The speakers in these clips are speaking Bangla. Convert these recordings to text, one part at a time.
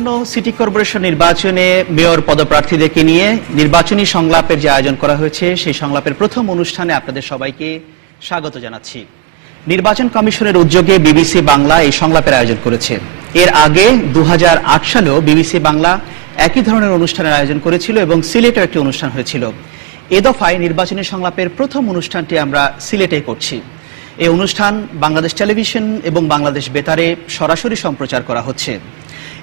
আসন্ন সিটি কর্পোরেশন নির্বাচনে মেয়র পদপ্রার্থীদেরকে নিয়ে নির্বাচনী সংলাপের যে আয়োজন করা হয়েছে সেই সংলাপের প্রথম অনুষ্ঠানে আপনাদের সবাইকে স্বাগত জানাচ্ছি। নির্বাচন কমিশনের উদ্যোগে বিবিসি বাংলা এই সংলাপের আয়োজন করেছে। এর আগে 2008 সালেও বিবিসি বাংলা একই ধরনের অনুষ্ঠানের আয়োজন করেছিল এবং সিলেটেও একটি অনুষ্ঠান হয়েছিল। এ দফায় নির্বাচনী সংলাপের প্রথম অনুষ্ঠানটি আমরা সিলেটে করছি। এই অনুষ্ঠান বাংলাদেশ টেলিভিশন এবং বাংলাদেশ বেতারে সরাসরি সম্প্রচার করা হচ্ছে।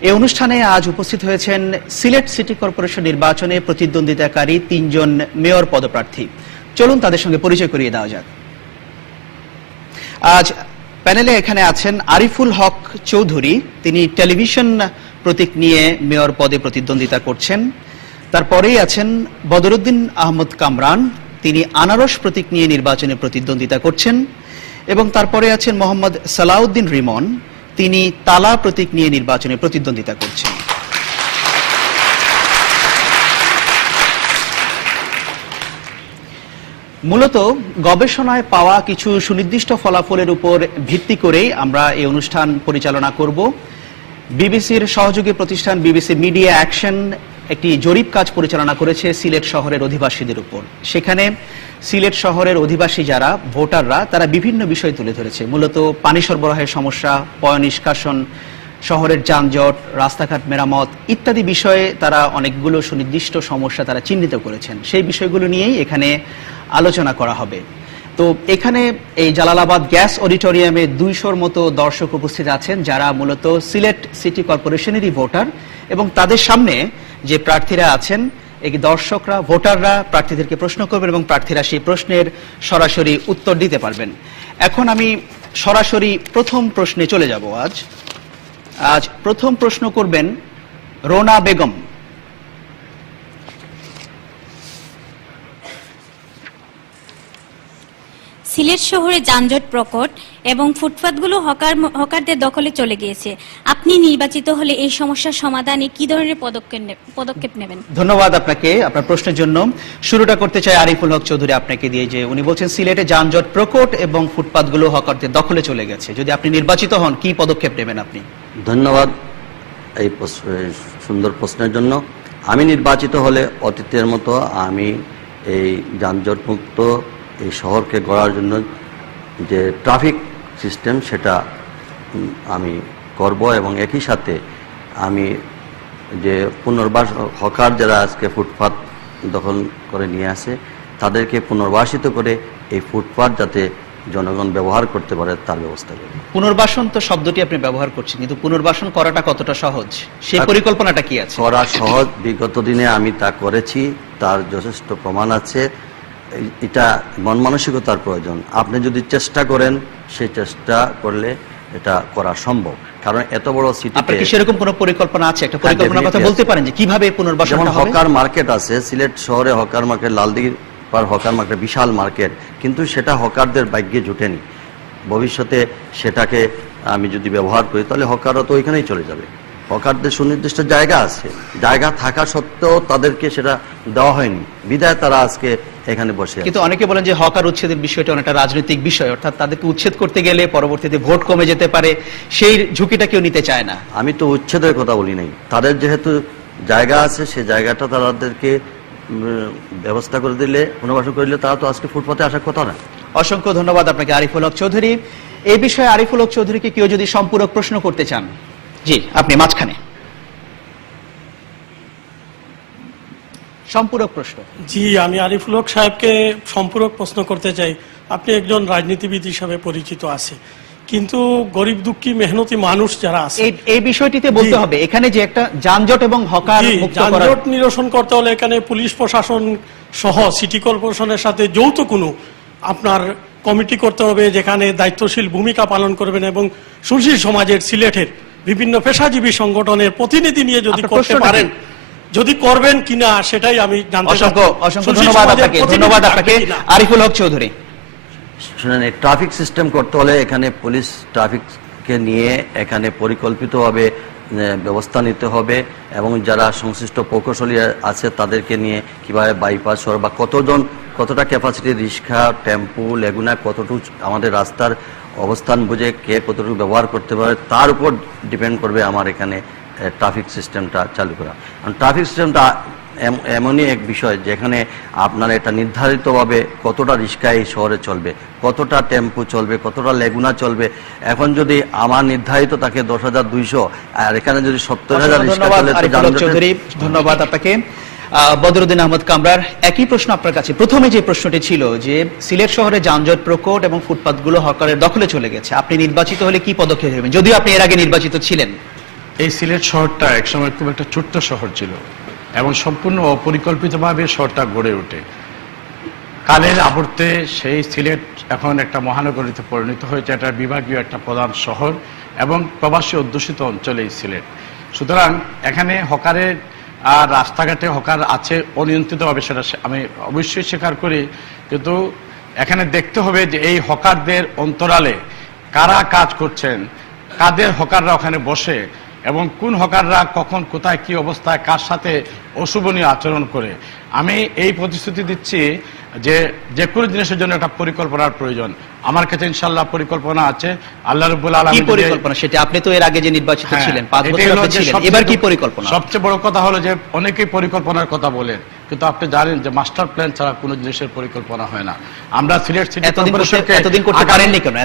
এই অনুষ্ঠানে আজ উপস্থিত হয়েছেন সিলেট সিটি কর্পোরেশন নির্বাচনে প্রতিদ্বন্দ্বিতাকারী 3 জন মেয়র পদপ্রার্থী। চলুন তাদের সঙ্গে পরিচয় করিয়ে দেওয়া যাক। আজ প্যানেলে এখানে আছেন আরিফুল হক চৌধুরী, তিনি টেলিভিশন প্রতীক নিয়ে মেয়র পদে প্রতিদ্বন্দ্বিতা করছেন। তারপরেই আছেন বদরুদ্দিন আহমদ কামরান, তিনি আনারস প্রতীক নিয়ে নির্বাচনে প্রতিদ্বন্দ্বিতা করছেন। এবং তারপরে আছেন মোহাম্মদ সালাউদ্দিন রিমন, তিনি তালা প্রতীক নিয়ে নির্বাচনে প্রতিদ্বন্দ্বিতা করছেন। মূলত গবেষণায় পাওয়া কিছু সুনির্দিষ্ট ফলাফলের উপর ভিত্তি করেই আমরা এই অনুষ্ঠান পরিচালনা করব। বিবিসির সহযোগী প্রতিষ্ঠান বিবিসি মিডিয়া অ্যাকশন একটি জরিপ কাজ পরিচালনা করেছে সিলেট শহরের অধিবাসীদের উপর। সেখানে সিলেট শহরের অধিবাসী যারা ভোটাররা তারা বিভিন্ন বিষয় তুলে ধরেছে। মূলত পানি সরবরাহের সমস্যা, পয় নিষ্কাশন, শহরের যানজট, রাস্তাঘাট মেরামত ইত্যাদি বিষয়ে তারা অনেকগুলো সুনির্দিষ্ট সমস্যা তারা চিহ্নিত করেছেন। সেই বিষয়গুলো নিয়েই এখানে আলোচনা করা হবে। তো এখানে এই জালালাবাদ গ্যাস অডিটোরিয়ামে 200-র মতো দর্শক উপস্থিত আছেন যারা মূলত সিলেট সিটি কর্পোরেশনেরই ভোটার, এবং তাদের সামনে যে প্রার্থীরা আছেন এই দর্শকরা ভোটাররা প্রার্থীদেরকে প্রশ্ন করবেন এবং প্রার্থীরা সেই প্রশ্নের সরাসরি উত্তর দিতে পারবেন। এখন আমি সরাসরি প্রথম প্রশ্নে চলে যাব। আজ প্রথম প্রশ্ন করবেন রোনা বেগম। সিলেট শহরে যানজট প্রকট এবং ফুটপাতগুলো হকারদের দখলে চলে গিয়েছে। আপনি নির্বাচিত হলে এই সমস্যার সমাধানে কি ধরনের পদক্ষেপ নেবেন? ধন্যবাদ আপনাকে আপনার প্রশ্নের জন্য। শুরুটা করতে চাই আরিফুল হক চৌধুরী আপনাকে দিয়ে, যে উনি বলছেন সিলেটে যানজট প্রকট এবং ফুটপাতগুলো হকারদের দখলে চলে গেছে। যদি আপনি নির্বাচিত হন কি পদক্ষেপ নেবেন আপনি? ধন্যবাদ এই সুন্দর প্রশ্নের জন্য। আমি নির্বাচিত হলে অতীতের মতো আমি এই যানজট মুক্ত এই শহরকে গড়ার জন্য যে ট্রাফিক সিস্টেম সেটা আমি করব, এবং একই সাথে আমি যে পুনর্বাস হকার যারা আজকে ফুটপাত দখল করে নিয়ে আসে তাদেরকে পুনর্বাসিত করে এই ফুটপাত যাতে জনগণ ব্যবহার করতে পারে তার ব্যবস্থা করব। পুনর্বাসন তো শব্দটি আপনি ব্যবহার করছেন, কিন্তু পুনর্বাসন করাটা কতটা সহজ, সেই পরিকল্পনাটা কি আছে? করা সহজ, বিগত দিনে আমি তা করেছি, তার যথেষ্ট প্রমাণ আছে। এটা মন মানসিকতার প্রয়োজন। আপনি যদি চেষ্টা করেন, সেই চেষ্টা করলে এটা করা সম্ভব। কারণ এত বড় সিটিতে কি সেরকম কোনো পরিকল্পনা আছে? একটা পরিকল্পনার কথা বলতে পারেন যে কিভাবে পুনর্বাসন হবে? হকার মার্কেট আছে সিলেট শহরে, হকার মার্কেট, লালদিঘির পার হকার মার্কেট বিশাল মার্কেট, কিন্তু সেটা হকারদের ভাগ্যে জুটেনি। ভবিষ্যতে সেটাকে আমি যদি ব্যবহার করি তাহলে হকাররা তো ওইখানেই চলে যাবে। হকারদের সুনির্দিষ্ট জায়গা আছে, জায়গা থাকা সত্ত্বেও তাদেরকে সেটা দেওয়া হয়নি, বিধায় তারা আজকে এখানে বসে। কিন্তু অনেকে বলেন যে হকার উচ্ছেদের বিষয়টা অনেকটা রাজনৈতিক বিষয়, অর্থাৎ তাদেরকে উচ্ছেদ করতে গেলে পরবর্তীতে ভোট কমে যেতে পারে, সেই ঝুঁকিটা কেউ নিতে চায় না। আমি তো উচ্ছেদের কথা বলি নাই, তাদের যেহেতু জায়গা আছে সেই জায়গাটা তাদেরকে ব্যবস্থা করে দিলে, পুনর্বাসন করে দিলে তারা তো আজকে ফুটপাতে আসার কথা না। অসংখ্য ধন্যবাদ আপনাকে আরিফুল হক চৌধুরী। এই বিষয়ে আরিফুল হক চৌধুরীকে কেউ যদি সম্পূরক প্রশ্ন করতে চান, জি আপনি মাঝখানে সম্পূরক প্রশ্ন। জি, আমি আরিফুল হক সাহেবকে সম্পূরক প্রশ্ন করতে চাই। আপনি একজন রাজনীতিবিদ হিসাবে পরিচিত আছে, কিন্তু গরিব দুঃখী মেহনতি মানুষ যারা আছে এই বিষয়টিতে বলতে হবে এখানে যে একটা যানজট এবং হকার মুক্ত করা, যানজট নিরসন করতে হলে এখানে পুলিশ প্রশাসন সহ সিটি কর্পোরেশনের সাথে যৌথ কোনো আপনার কমিটি করতে হবে, যেখানে দায়িত্বশীল ভূমিকা পালন করবেন এবং সুশীল সমাজের সিলেটের বিভিন্ন পেশাজীবী সংগঠনের প্রতিনিধি নিয়ে যদি করতে পারেন, যদি করবেন কিনা সেটাই আমি জানতে চাই। অসংখ্য ধন্যবাদ আপনাকে আরিফুল হক চৌধুরী। শুনেন, ট্রাফিক সিস্টেম করতে হলে এখানে পুলিশ ট্রাফিককে নিয়ে এখানে পরিকল্পিতভাবে ব্যবস্থা নিতে হবে, এবং যারা সংশ্লিষ্ট প্রকৌশলী আছে তাদেরকে নিয়ে কিভাবে বাইপাস বা কতটা ক্যাপাসিটি রিক্সা, টেম্পু, লেগুনা কতটুকু আমাদের রাস্তার অবস্থান বুঝে কে কতটুকু ব্যবহার করতে পারে তার উপর ডিপেন্ড করবে আমার এখানে ট্রাফিক সিস্টেমটা চালু করা। কারণ ট্রাফিক সিস্টেমটা এমনই এক বিষয় যেখানে আপনার এটা নির্ধারিতভাবে কতটা রিক্সা এই শহরে চলবে, কতটা টেম্পো চলবে, কতটা লেগুনা চলবে। এখন যদি আমার নির্ধারিত থাকে 10,200 আর এখানে যদি 70,000 রিক্সা ধন্যবাদ চলে তো আরিফুল হক চৌধুরী, ধন্যবাদ আপনাকে। বদরুদ্দিন আহমদ কামরার, একই প্রশ্ন আপনার কাছে। প্রথমে যে প্রশ্নটি ছিল যে সিলেট শহরে যানজট প্রকট এবং ফুটপাতগুলো হকারের দখলে চলে গেছে, আপনি নির্বাচিত হলে কি পদক্ষেপ নেবেন, যদিও আপনি এর আগে নির্বাচিত ছিলেন? এই সিলেট শহরটা একসময় খুব একটা ছোট্ট শহর ছিল এবং সম্পূর্ণ অপরিকল্পিতভাবে শহরটা গড়ে ওঠে। কালের আবর্তে সেই সিলেট এখন একটা মহানগরীতে পরিণত হয়েছে, একটা বিভাগীয় একটা প্রধান শহর এবং প্রবাসী অধ্যুষিত অঞ্চলে এই সিলেট। সুতরাং এখানে হকারের রাস্তাঘাটে হকার আছে অনিয়ন্ত্রিতভাবে, সেটা আমি অবশ্যই স্বীকার করি, কিন্তু এখানে দেখতে হবে যে এই হকারদের অন্তরালে কারা কাজ করছেন, কাদের হকাররা ওখানে বসে এবং কোন হকাররা কখন কোথায় কি অবস্থায় কার সাথে অশুভনীয় আচরণ করে। আমি এই প্রতিশ্রুতি দিচ্ছি যে যে কোনো জিনিসের জন্য একটা পরিকল্পনার প্রয়োজন। আমার কাছে ইনশাআল্লাহ পরিকল্পনা আছে। আল্লাহ রাব্বুল আলামিন কি পরিকল্পনা সেটা? আপনি তো এর আগে যে নির্বাচিত ছিলেন 5 বছর আপনি ছিলেন, এবার কি পরিকল্পনা? সবচেয়ে বড় কথা হলো যে অনেকেই পরিকল্পনার কথা বলেন, কিন্তু আপনি জানেন যে মাস্টার প্ল্যান ছাড়া কোনো জিনিসের পরিকল্পনা হয় না। আমরা সিলেট সিটি কর্পোরেশনকে এতদিন করতে পারেননি কেন?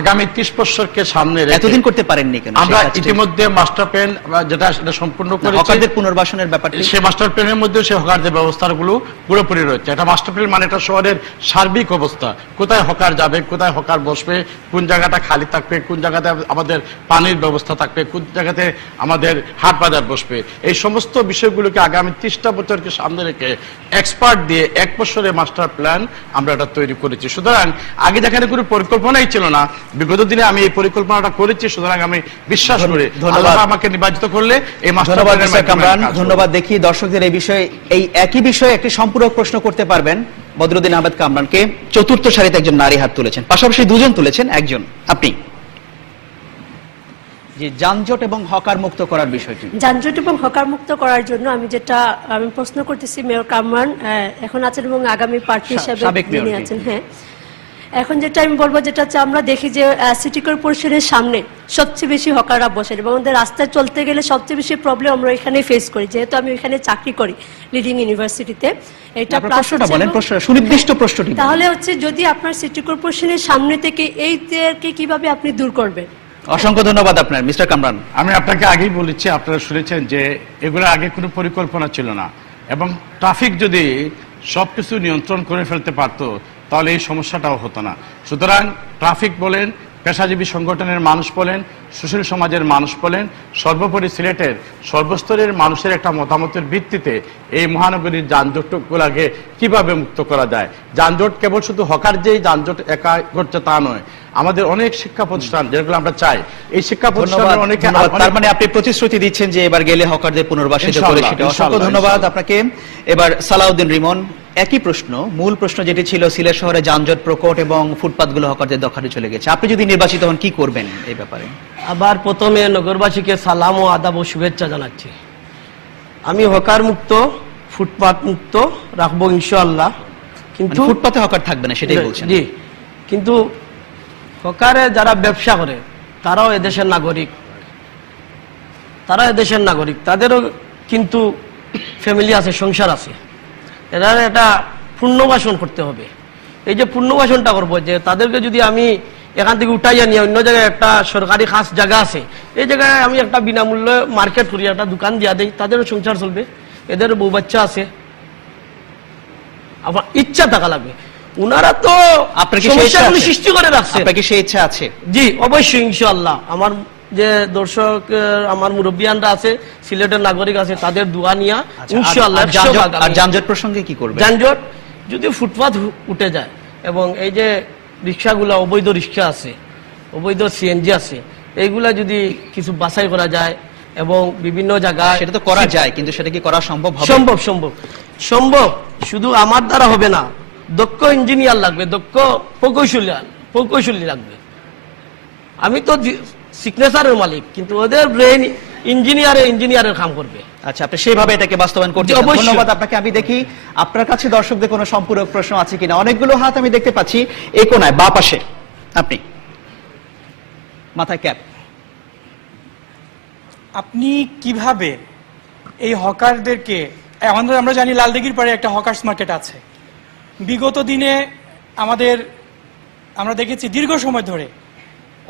আগামী 30 বছরকে সামনে রেখে এতদিন করতে পারেননি কেন? আমরা ইতিমধ্যে মাস্টার প্ল্যান যেটা সেটা সম্পূর্ণ করেছি। হকারদের পুনর্বাসনের ব্যাপারটি, সেই মাস্টার প্ল্যানের মধ্যে সেই হকারদের ব্যবস্থাগুলো পুরোপুরি রয়েছে। একটা মাস্টার প্ল্যান মানে একটা শহরের সার্বিক অবস্থা, কোথায় হকার যাবে, কোথায় হকার বসবে, কোন জায়গাটা খালি থাকবে, কোন জায়গাতে আমাদের পানির ব্যবস্থা থাকবে, কোন জায়গাতে আমাদের হাট বাজার বসবে, এই সমস্ত বিষয়গুলোকে আগামী 30টা বছরকে সামনে রেখে এক্সপার্ট দিয়ে 1 বছরের মাস্টার প্ল্যান আমরা এটা তৈরি করেছি। সুতরাং আগে যেখানে কোনো পরিকল্পনাই ছিল না, বিগত দিনে আমি এই পরিকল্পনাটা করেছি। সুতরাং আমি বিশ্বাস করি আল্লাহ আমাকে নির্বাচিত করলে এই মাস্টার প্ল্যান। ধন্যবাদ। দেখি দর্শকদের এই বিষয়ে, এই একই বিষয়ে একটি সম্পূরক প্রশ্ন করতে পারবেন বদরুদ্দিন আহমদ কামরানকে। চতুর্থ সারিতে একজন নারী হাত তুলেছেন, পাশাপাশি দুজন তুলেছেন, একজন আপনি। যে যানজট এবং হকার মুক্ত করার বিষয়টি, যানজট এবং হকার মুক্ত করার জন্য আমি প্রশ্ন করতেছি মেয়র কামরান এখন আছেন এবং আগামী প্রার্থী হিসেবে যিনি আছেন। হ্যাঁ, এখন যেটা আমি বলবো যেটা হচ্ছে আমরা দেখি যে সিটি কর্পোরেশনের সামনে সবচেয়ে বেশি হকাররা বসেন এবং আমাদের রাস্তায় চলতে গেলে সবচেয়ে বেশি প্রবলেম আমরা এখানে ফেস করি, যেহেতু আমি এখানে চাকরি করি লিডিং ইউনিভার্সিটিতে। এটা প্রশ্নটা বলেন, সুনির্দিষ্ট প্রশ্নটি। তাহলে হচ্ছে যদি আপনার সিটি কর্পোরেশনের সামনে থেকে এইটাকে কিভাবে আপনি দূর করবেন? অসংখ্য ধন্যবাদ আপনার, মিস্টার কামরান। আমি আপনাকে আগেই বলেছি, আপনারা শুনেছেন যে এগুলো আগে কোনো পরিকল্পনা ছিল না এবং ট্রাফিক যদি সবকিছু নিয়ন্ত্রণ করে ফেলতে পারতো তাহলে এই সমস্যাটাও হতো না। সুতরাং ট্রাফিক বলেন, পেশাজীবী সংগঠনের মানুষ বলেন, সুশীল সমাজের মানুষ বলেন, সর্বোপরি সিলেটের সর্বস্তরের মানুষের একটা মতামতের ভিত্তিতে এই মহানগরীর যানজটগুলোকে কিভাবে মুক্ত করা যায়। যানজট কেবল শুধু হকার যেই যানজট একা করছে তা নয়, আমাদের অনেক শিক্ষা প্রতিষ্ঠান যেগুলো আমরা চাই, এই শিক্ষা প্রতিষ্ঠানের অনেকে। তার মানে আপনি প্রতিশ্রুতি দিচ্ছেন যে এবার গেলে হকারদের পুনর্বাসিত করে সেটা। অসংখ্য ধন্যবাদ আপনাকে। এবার সালাউদ্দিন রিমন, একই প্রশ্ন, মূল প্রশ্ন যেটি ছিল সিলেট শহরে যানজট প্রকট এবং ফুটপাতগুলো হকারদের দখলে চলে গেছে, আপনি যদি নির্বাচিত হন কি করবেন এই ব্যাপারে? আবার প্রথমে নগরবাসীকে সালাম ও আদাব ও শুভেচ্ছা জানাচ্ছি। আমি হকার মুক্ত, ফুটপাত মুক্ত রাখবো ইনশাআল্লাহ। কিন্তু ফুটপাতে হকার থাকবে না সেটাই বলছেন? জি, কিন্তু হকারে যারা ব্যবসা করে তারাও এদেশের নাগরিক, তাদেরও কিন্তু ফ্যামিলি আছে, সংসার আছে, এরা এটা পুনর্বাসন করতে হবে। এই যে পুনর্বাসনটা করবো, যে তাদেরকে যদি আমি এখান থেকে উঠাইয়া নিয়ে অন্য জায়গায় একটা সরকারি খাস জায়গা আছে, এই জায়গায় আমি একটা বিনামূল্যে মার্কেট করি, একটা দোকান দিয়া দেই, তাদেরও সংসার চলবে, এদের বউ বাচ্চা আছে। আবার ইচ্ছা থাকা লাগবে, উনারা তো সমস্যাগুলি সৃষ্টি করে রাখছে। আপনার কি সেই ইচ্ছা আছে? জি অবশ্যই ইনশাআল্লাহ। আমার যে দর্শক, আমার মুরব্বিয়ানরা আছে, সিলেটের নাগরিক আছে, তাদের দোয়া নিয়া ইনশাআল্লাহ। আর যানজট প্রসঙ্গে কি করবে? যানজট যদি ফুটপাত উঠে যায় এবং এই যে রিক্সাগুলা, অবৈধ রিক্সা আছে, অবৈধ সিএনজি আছে, এইগুলা যদি কিছু বাছাই করা যায় এবং বিভিন্ন জায়গায়, সেটা তো করা যায়, কিন্তু সেটা কি করা সম্ভব হবে? সম্ভব। শুধু আমার দ্বারা হবে না, দক্ষ ইঞ্জিনিয়ার লাগবে, দক্ষ প্রকৌশলী লাগবে। আমি তো সিগনেচারের মালিক, কিন্তু ওদের ব্রেন ইঞ্জিনিয়ারের কাম করবে। আচ্ছা, আপনি সেইভাবে এটাকে বাস্তবায়ন করতে চান। ধন্যবাদ আপনাকে। আমি দেখি আপনার কাছে দর্শকদের কোনো সম্পূরক প্রশ্ন আছে কিনা। অনেকগুলো হাত আমি দেখতে পাচ্ছি এই কোনায় বাঁ পাশে। আপনি মাথায় ক্যাপ। আপনি কিভাবে এই হকারদেরকে, আমরা জানি লালদিঘির পাড়ে একটা হকার্স মার্কেট আছে, বিগত দিনে আমরা দেখেছি দীর্ঘ সময় ধরে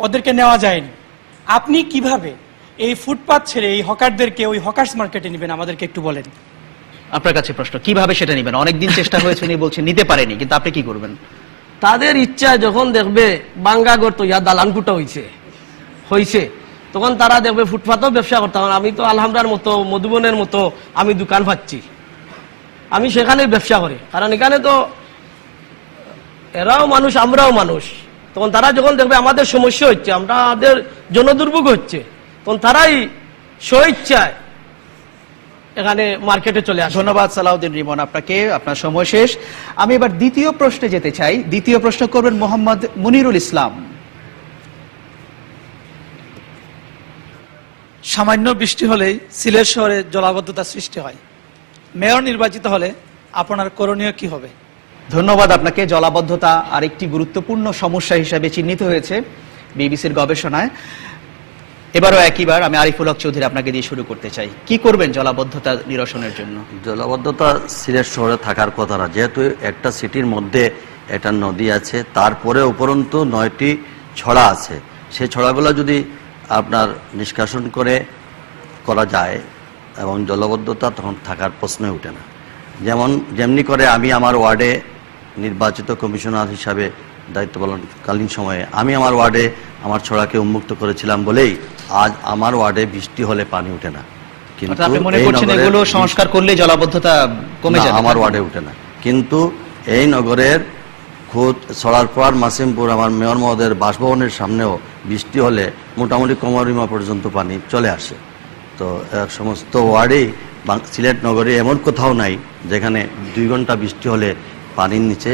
ওদেরকে নেওয়া যায়নি। আপনি কিভাবে এই ফুটপাত ছেড়ে এই হকারদেরকে ওই হকার্স মার্কেটে নেবেন আমাদেরকে একটু বলেন। আপনার কাছে প্রশ্ন, কিভাবে সেটা নেবেন? অনেকদিন চেষ্টা হয়েছে, উনি বলছেন নিতে পারেনি, কিন্তু আপনি কি করবেন? তাদের ইচ্ছা যখন দেখবে বাঙ্গাগর তো ইয়া দালানকুটা হয়েছে তখন তারা দেখবে ফুটপাতেও ব্যবসা করতাম। আমি তো আলহামরার মতো মধুবনের মতো আমি দোকান পাচ্ছি, আমি সেখানে ব্যবসা করি, কারণ এখানে তো এরাও মানুষ আমরাও মানুষ। তখন তারা যখন দেখবে আমাদের সমস্যা হচ্ছে, আমাদের জনদুর্ভোগ হচ্ছে, তখন তারাই স্বইচ্ছায় এখানে মার্কেটে চলে আসে। ধন্যবাদ সালাউদ্দিন রিমন আপনাকে, আপনার সময় শেষ। আমি এবার দ্বিতীয় প্রশ্নে যেতে চাই। দ্বিতীয় প্রশ্ন করবেন মোহাম্মদ মুনিরুল ইসলাম। সামান্য বৃষ্টি হলেই সিলেট শহরে জলাবদ্ধতা সৃষ্টি হয়। মেয়র নির্বাচিত হলে আপনার করণীয় কি হবে? ধন্যবাদ আপনাকে। জলাবদ্ধতা আরেকটি গুরুত্বপূর্ণ সমস্যা হিসেবে চিহ্নিত হয়েছে বিবিসির গবেষণায়। এবারও একইবার আমি আরিফুল হক চৌধুরী আপনাকে দিয়ে শুরু করতে চাই। কি করবেন জলাবদ্ধতা নিরসনের জন্য? জলাবদ্ধতা সিলেট শহরে থাকার কথা না, যেহেতু একটা সিটির মধ্যে একটা নদী আছে, তারপরে উপরন্তু 9টি ছড়া আছে। সেই ছড়াগুলো যদি আপনার নিষ্কাশন করা যায় এবং জলাবদ্ধতা তখন থাকার প্রশ্নই ওঠে না। যেমনি করে আমি আমার ওয়ার্ডে নির্বাচিত কমিশনার হিসাবে দায়িত্ব পালনকালীন সময়ে আমি আমার ওয়ার্ডে আমার ছড়াকে উন্মুক্ত করেছিলাম বলেই আজ আমার ওয়ার্ডে বৃষ্টি হলে পানি ওঠে না। কিন্তু আপনি মনে করছেন এগুলো সংস্কার করলে জলাবদ্ধতা কমে যাবে? আমার ওয়ার্ডে ওঠে না, কিন্তু এই নগরের খুদ সরারপাড় মাসিমপুর আমার মেয়র মহোদয়ের বাসভবনের সামনেও বৃষ্টি হলে মোটামুটি কোমরিমা পর্যন্ত পানি চলে আসে। তো সমস্ত ওয়ার্ডেই সিলেট নগরে এমন কোথাও নাই যেখানে 2 ঘন্টা বৃষ্টি হলে পানির নিচে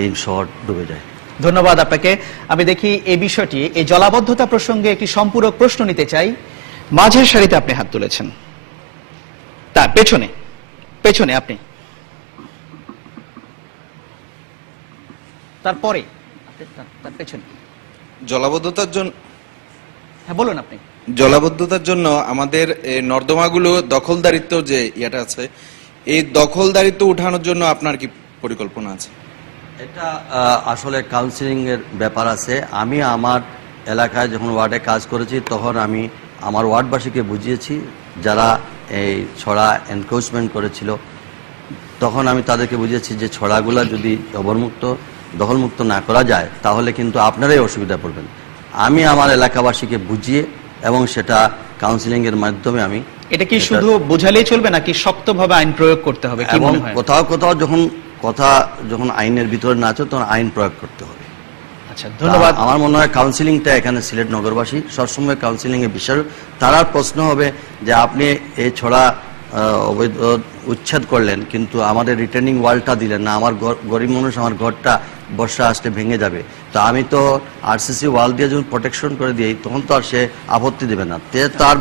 এই শহর ডুবে যায়। ধন্যবাদ আপনাকে। আমি দেখি এই বিষয়টি, এই জলাবদ্ধতা প্রসঙ্গে একটি সম্পূরক প্রশ্ন নিতে চাই। মাঝের সারিতে আপনি হাত তুলেছেন, তার পেছনে আপনি, তারপরে তার পেছনে। জলাবদ্ধতার জন্য, হ্যাঁ বলুন আপনি। জলাবদ্ধতার জন্য আমাদের নর্দমাগুলো দখলদারিত্ব যে ইয়েটা আছে, এই দখলদারিত্ব উঠানোর জন্য আপনার কি পরিকল্পনা আছে? এটা আসলে কাউন্সিলিং এর ব্যাপার আছে। আমি আমার এলাকায় যখন ওয়ার্ডে কাজ করেছি তখন আমি আমার ওয়ার্ডবাসীকে বুঝিয়েছি, যারা এই ছড়া এনক্রোচমেন্ট করেছিল, তখন আমি তাদেরকে বুঝিয়েছি যে ছড়াগুলা যদি দখলমুক্ত না করা যায় তাহলে কিন্তু আপনারাই অসুবিধা পড়বেন। আমি আমার এলাকাবাসীকে বুঝিয়ে এবং সেটা কাউন্সিলিং এর মাধ্যমে আমি। এটা কি শুধু বোঝালেই চলবে নাকি শক্তভাবে আইন প্রয়োগ করতে হবে? এবং কোথাও যখন আইনের ভিতরে না আছে তখন আইন প্রয়োগ করতে হবে। আচ্ছা, ধন্যবাদ। আমার মনে হয় কাউন্সিলিংটা এখানে সিলেট নগরবাসী সবসময় কাউন্সিলিং এর বিষয়, তারা প্রশ্ন হবে যে আপনি এই ছড়া অবৈধ উচ্ছেদ করলেন কিন্তু আমাদের রিটার্নিং ওয়ালটা দিলেন না, আমার গরিব মানুষ, আমার ঘরটা বর্ষা আসলে ভেঙে যাবে, তো আমি তো আরসিসি ওয়াল দিয়ে যখন প্রোটেকশন করে দিই তখন তো আর সে আপত্তি দেবে না, তার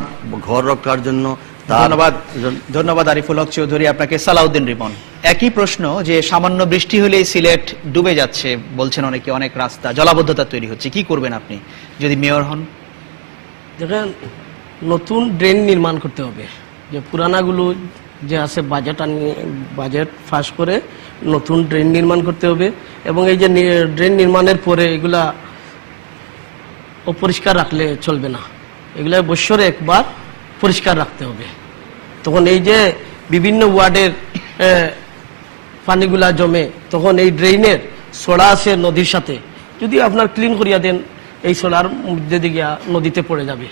ঘর রক্ষার জন্য। ধন্যবাদ আরিফুল হক চৌধুরী আপনাকে। সালাউদ্দিন রিমন, একই প্রশ্ন, যে সামান্য বৃষ্টি হলেই সিলেট ডুবে যাচ্ছে বলছেন অনেকে, অনেক রাস্তা জলাবদ্ধতা তৈরি হচ্ছে, কি করবেন আপনি যদি মেয়র হন? দেখেন, নতুন ড্রেন নির্মাণ করতে হবে। যে পুরানাগুলো যে আছে বাজেট ফাঁস করে নতুন ড্রেন নির্মাণ করতে হবে, এবং এই যে ড্রেন নির্মাণের পরে এগুলা অপরিষ্কার রাখলে চলবে না, এগুলা বছরে একবার পরিষ্কার রাখতে হবে। তখন এই যে বিভিন্ন ওয়ার্ডের পানিগুলা জমে, তখন এই ড্রেনের সোড়া আছে নদীর সাথে, যদি আপনার ক্লিন করিয়া দেন এই সোড়ার মধ্যে দিয়ে নদীতে পড়ে যাবে।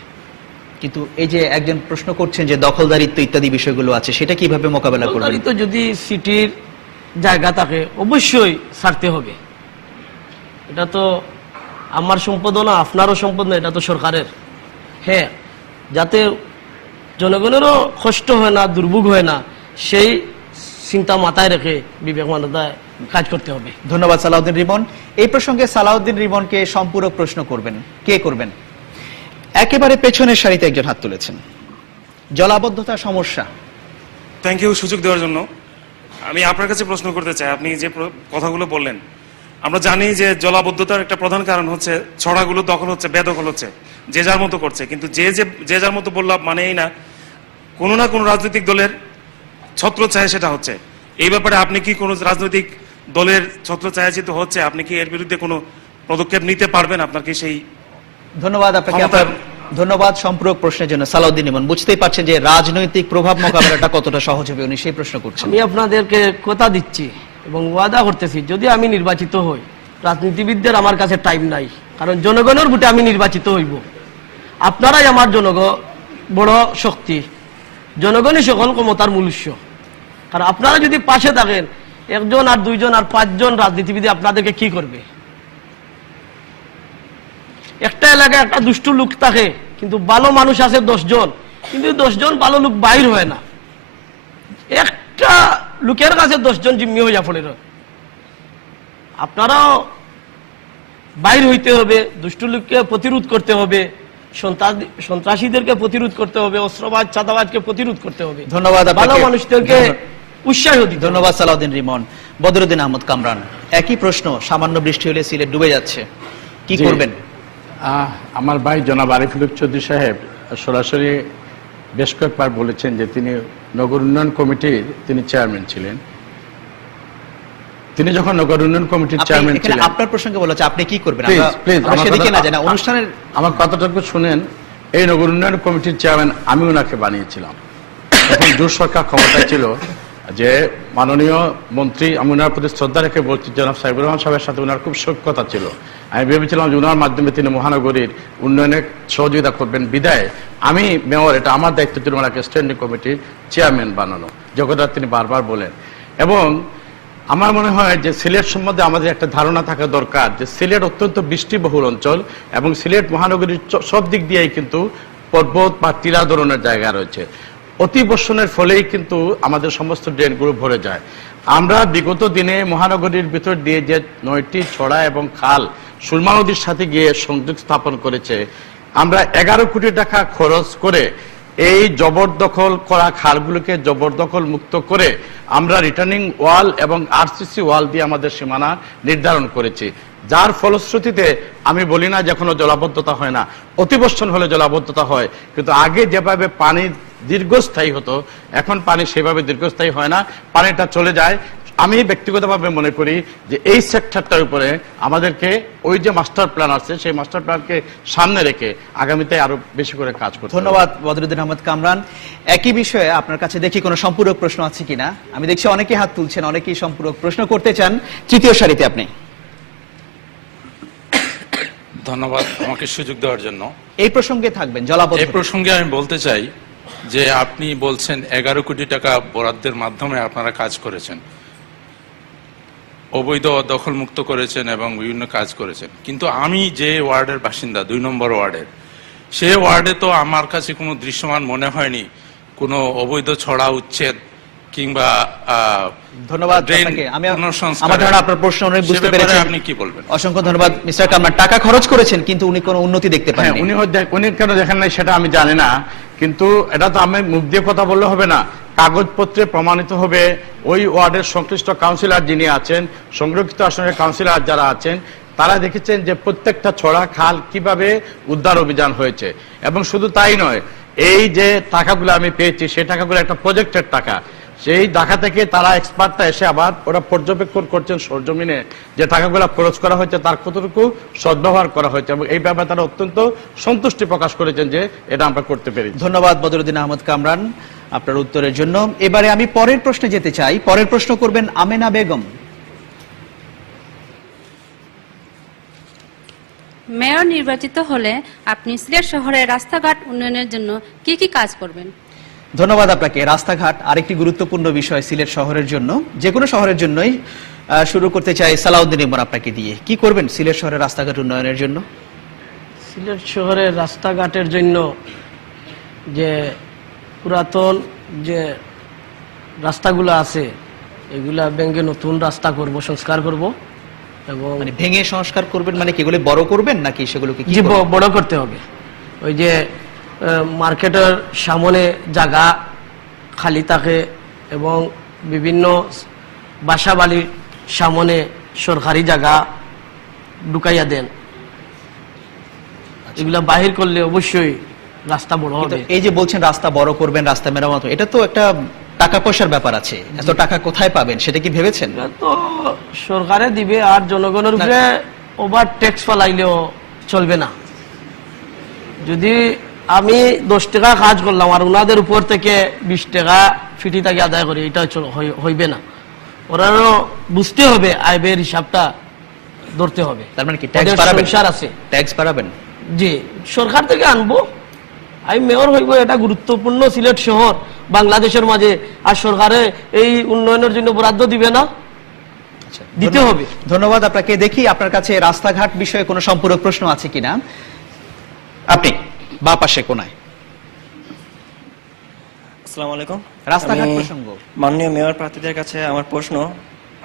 কিন্তু এই যে একজন প্রশ্ন করছেন যে দখলদারিত্ব ইত্যাদি বিষয়গুলো আছে, সেটা কিভাবে মোকাবেলা করবেন? দখলদারিত্ব যদি সিটির জায়গা থাকে অবশ্যই ছাড়তে হবে। এটা তো আমার সম্পদও না, আপনারও সম্পদ না, এটা তো সরকারের। হ্যাঁ, যাতে জনগণেরও কষ্ট হয় না, দুর্ভোগ হয় না, সেই চিন্তা মাথায় রেখে বিবেকমানতায় কাজ করতে হবে। ধন্যবাদ সালাউদ্দিন রিমন। এই প্রসঙ্গে সালাউদ্দিন রিমনকে সম্পূরক প্রশ্ন করবেন, কে করবেন? একেবারে পেছনের সারিতে একজন হাত তুলেছেন। জলাবদ্ধতা সমস্যা। থ্যাংক ইউ সুযোগ দেওয়ার জন্য। আমি আপনার কাছে প্রশ্ন করতে চাই, আপনি যে কথাগুলো বললেন আমরা জানি যে জলাবদ্ধতার একটা প্রধান কারণ হচ্ছে ছড়াগুলো দখল হচ্ছে, বেদখল হচ্ছে, যে যার মতো করছে। কিন্তু যে যার মতো বললাম মানে এই না, কোনো না কোনো রাজনৈতিক দলের ছত্রছায়া সেটা হচ্ছে। এই ব্যাপারে আপনি কি কোনো রাজনৈতিক দলের ছত্রছায়াচিত হচ্ছে, আপনি কি এর বিরুদ্ধে কোনো পদক্ষেপ নিতে পারবেন? আপনার কি সেই ধন্যবাদ আপনাকে। ক্ষমতা- আপনার ধন্যবাদ সম্পূরক প্রশ্নের জন্য। সালাউদ্দিন ইমন, বুঝতেই পারছেন যে রাজনৈতিক প্রভাব মোকাবেলাটা কতটা সহজ হবে, উনি সেই প্রশ্ন করছেন। আমি আপনাদেরকে কথা দিচ্ছি এবং ওয়াদা করতেছি, যদি আমি নির্বাচিত হই, রাজনীতিবিদদের আমার কাছে টাইম নাই, কারণ জনগণের ভোটে আমি নির্বাচিত হইব। আপনারাই আমার বড় শক্তি, জনগণই সকল ক্ষমতার মূল উৎস। কারণ আপনারা যদি পাশে থাকেন, একজন আর দুইজন আর পাঁচজন রাজনীতিবিদ আপনাদেরকে কি করবে? একটা এলাকায় একটা দুষ্টু লোক থাকে, কিন্তু ভালো মানুষ আছে 10 জন, কিন্তু 10 জন ভালো লোক বাইর হয় না। একটা লোকের কাছে 10 জন জিম্মি হইয়া পড়ে। আপনারাও বাইর হইতে হবে, দুষ্টু লোককে প্রতিরোধ করতে হবে, সন্ত্রাসীদেরকে প্রতিরোধ করতে হবে, অস্ত্রবাজ চাঁদাবাজকে প্রতিরোধ করতে হবে। ধন্যবাদ ভালো আপনাকে। মানুষদেরকে উৎসাহ দিতে হবে। ধন্যবাদ সালাউদ্দিন রিমন। বদরুদ্দিন আহমদ কামরান, একই প্রশ্ন, সামান্য বৃষ্টি হলে সিলেট ডুবে যাচ্ছে, কি জি। করবেন? আমার ভাই জনাব আরিফুল হক চৌধুরী সাহেব সরাসরি বেশ কয়েকবার বলেছেন যে তিনি নগর উন্নয়ন কমিটির তিনি চেয়ারম্যান ছিলেন। তিনি যখন নগর উন্নয়ন কমিটির আপনি চেয়ারম্যান এখানে ছিলেন, আপনার প্রসঙ্গে বলা হচ্ছে, আপনি কি করবেন? প্লিজ আমরা- প্লিজ আমরা সেদিকে না জানা অনুষ্ঠানের আমার কথাটুকু শুনেন। এই নগর উন্নয়ন কমিটির চেয়ারম্যান আমি ওনাকে বানিয়েছিলাম। তখন জোট সরকার ক্ষমতায় ছিল, যে মাননীয় মন্ত্রী, আমি ওনার প্রতি শ্রদ্ধা রেখে বলছি, জনাব সাইবুর রহমান সাহেবের সাথে ওনার খুব সখ্যতা ছিল। আমি ভেবেছিলাম যে ওনার মাধ্যমে তিনি মহানগরীর উন্নয়নে সহযোগিতা করবেন, বিদায় আমি মেয়র, এটা আমার দায়িত্ব ছিল ওনাকে স্ট্যান্ডিং কমিটির চেয়ারম্যান বানানো, যে কথা তিনি বারবার বলেন। এবং আমার মনে হয় যে সিলেট সম্বন্ধে আমাদের একটা ধারণা থাকা দরকার, যে সিলেট অত্যন্ত বৃষ্টিবহুল অঞ্চল এবং সিলেট মহানগরীর সব দিক দিয়েই কিন্তু পর্বত বা টিলা ধরনের জায়গা রয়েছে। অতি বর্ষণের ফলেই কিন্তু আমাদের সমস্ত ড্রেনগুলো ভরে যায়। আমরা বিগত দিনে মহানগরীর ভিতর দিয়ে যে 9টি ছড়া এবং খাল সুরমা নদীর সাথে গিয়ে সংযোগ স্থাপন করেছে, আমরা 11 কোটি টাকা খরচ করে এই জবরদখল করা খালগুলোকে জবরদখল মুক্ত করে আমরা রিটার্নিং ওয়াল এবং আরসিসি ওয়াল দিয়ে আমাদের সীমানা নির্ধারণ করেছি, যার ফলশ্রুতিতে আমি বলি না যে এখনো জলাবদ্ধতা হয় না, অতিবর্ষণ হলে জলাবদ্ধতা হয়, কিন্তু আগে যেভাবে পানি দীর্ঘস্থায়ী হতো, এখন পানি সেভাবে দীর্ঘস্থায়ী হয় না, পানিটা চলে যায়। আমি ব্যক্তিগতভাবে মনে করি যে এই সেক্টরটার উপরে আমাদেরকে ওই যে মাস্টার প্ল্যান আছে, সেই মাস্টার প্ল্যানকে সামনে রেখে আগামীতে আরো বেশি করে কাজ করতে হবে। ধন্যবাদ বদরুদ্দিন আহমদ কামরান। একই বিষয়ে আপনার কাছে দেখি কোনো সম্পূরক প্রশ্ন আছে কিনা। আমি দেখছি অনেকেই হাত তুলছেন, অনেকেই সম্পূরক প্রশ্ন করতে চান। তৃতীয় সারিতে আপনি। ধন্যবাদ আমাকে সুযোগ দেওয়ার জন্য। এই প্রসঙ্গে থাকবেন জলাবদ্ধতা। এই প্রসঙ্গে আমি বলতে চাই যে আপনি বলছেন 11 কোটি টাকা বরাদ্দের মাধ্যমে আপনারা কাজ করেছেন, অবৈধ দখল মুক্ত করেছেন এবং বিভিন্ন কাজ করেছেন, কিন্তু আমি যে ওয়ার্ডের বাসিন্দা 2 নম্বর ওয়ার্ডের, সেই ওয়ার্ডে তো আমার কাছে কোনো দৃশ্যমান মনে হয়নি কোনো অবৈধ ছড়া উচ্ছেদ কিংবা ধন্যবাদ ড্রেন আপনাকে। আমি পুনঃসংস্কার। আমার ধারণা আপনার প্রশ্ন অনেক সে বুঝতে ব্যাপারে পেরেছেন। আপনি কি বলবেন? অসংখ্য ধন্যবাদ মিস্টার কামরান। টাকা খরচ করেছেন কিন্তু উনি কোনো উন্নতি দেখতে হ্যাঁ, পাননি। উনি কেন দেখেন নাই সেটা আমি জানি না, কিন্তু এটা তো আমি মুখ দিয়ে কথা বললে হবে না, কাগজপত্রে প্রমাণিত হবে। ওই ওয়ার্ডের সংশ্লিষ্ট কাউন্সিলর যিনি আছেন, সংরক্ষিত আসনের কাউন্সিলর যারা আছেন, তারা দেখেছেন যে প্রত্যেকটা ছড়া খাল কিভাবে উদ্ধার অভিযান হয়েছে। এবং শুধু তাই নয়, এই যে টাকাগুলো আমি পেয়েছি, সেই টাকাগুলো একটা প্রজেক্টের টাকা। সেই ঢাকা থেকে তারা এক্সপার্টরা এসে আবার ওরা পর্যবেক্ষণ করছেন সরজমিনে, যে টাকাগুলো খরচ করা হয়েছে তার কতটুকু সদ্ব্যবহার করা হয়েছে, এবং এই ব্যাপারে তারা অত্যন্ত সন্তুষ্টি প্রকাশ করেছেন যে এটা আমরা করতে পেরেছি। ধন্যবাদ বদরুদ্দিন আহমদ কামরান আপনার উত্তরের জন্য। এবারে আমি পরের প্রশ্নে যেতে চাই। পরের প্রশ্ন করবেন আমেনা বেগম। মেয়র নির্বাচিত হলে আপনি সিলেট শহরের রাস্তাঘাট উন্নয়নের জন্য কি কি কাজ করবেন? ধন্যবাদ আপনাকে। রাস্তাঘাট আরেকটি গুরুত্বপূর্ণ বিষয় সিলেট শহরের জন্য, যে কোনো শহরের জন্যই। শুরু করতে চাই সালাউদ্দিন ইমন আপনাকে দিয়ে। কি করবেন সিলেট শহরের রাস্তাঘাট উন্নয়নের জন্য? সিলেট শহরের রাস্তাঘাটের জন্য যে পুরাতন যে রাস্তাগুলো আছে, এগুলা ভেঙে নতুন রাস্তা করব, সংস্কার করব। এবং মানে ভেঙে সংস্কার করবেন মানে কি, এগুলো বড় করবেন নাকি সেগুলোকে কি জি, করবেন? বড় করতে হবে। ওই যে মার্কেটের সামনে জায়গা খালি থাকে এবং বিভিন্ন বাসা বাড়ির সামনে সরকারি জায়গা ঢুকাইয়া দেন, এগুলা বাহির করলে অবশ্যই রাস্তা বড় কিন্তু হবে। এই যে বলছেন রাস্তা বড় করবেন, রাস্তা মেরামত, এটা তো একটা টাকা পয়সার ব্যাপার আছে, এত টাকা কোথায় পাবেন সেটা কি ভেবেছেন? এটা তো সরকারে দিবে, আর জনগণের উপরে ওভার ট্যাক্স ফেলাইলেও চলবে না। যদি আমি 10 টাকা কাজ করলাম আর ওনাদের উপর থেকে 20 টাকা ফিটি তাকে আদায় করি, এটা হইবে না। ওরাও বুঝতে হবে, আয় ব্যয়ের হিসাবটা ধরতে হবে। তার মানে কি ট্যাক্স ওদের বাড়াবেন? সংসার আছে। ট্যাক্স বাড়াবেন? জি, সরকার থেকে আনবো। আমি মেয়র হইব, এটা গুরুত্বপূর্ণ সিলেট শহর বাংলাদেশের মাঝে, আর সরকারে এই উন্নয়নের জন্য বরাদ্দ দিবে না, আচ্ছা, দিতে হবে। ধন্যবাদ আপনাকে। দেখি আপনার কাছে রাস্তাঘাট বিষয়ে কোনো সম্পূরক প্রশ্ন আছে কিনা। আপনি বা পাশে কোনায়। আসসালামু আলাইকুম। রাস্তাঘাট আমি প্রসঙ্গ। মাননীয় মেয়র প্রার্থীদের কাছে আমার প্রশ্ন,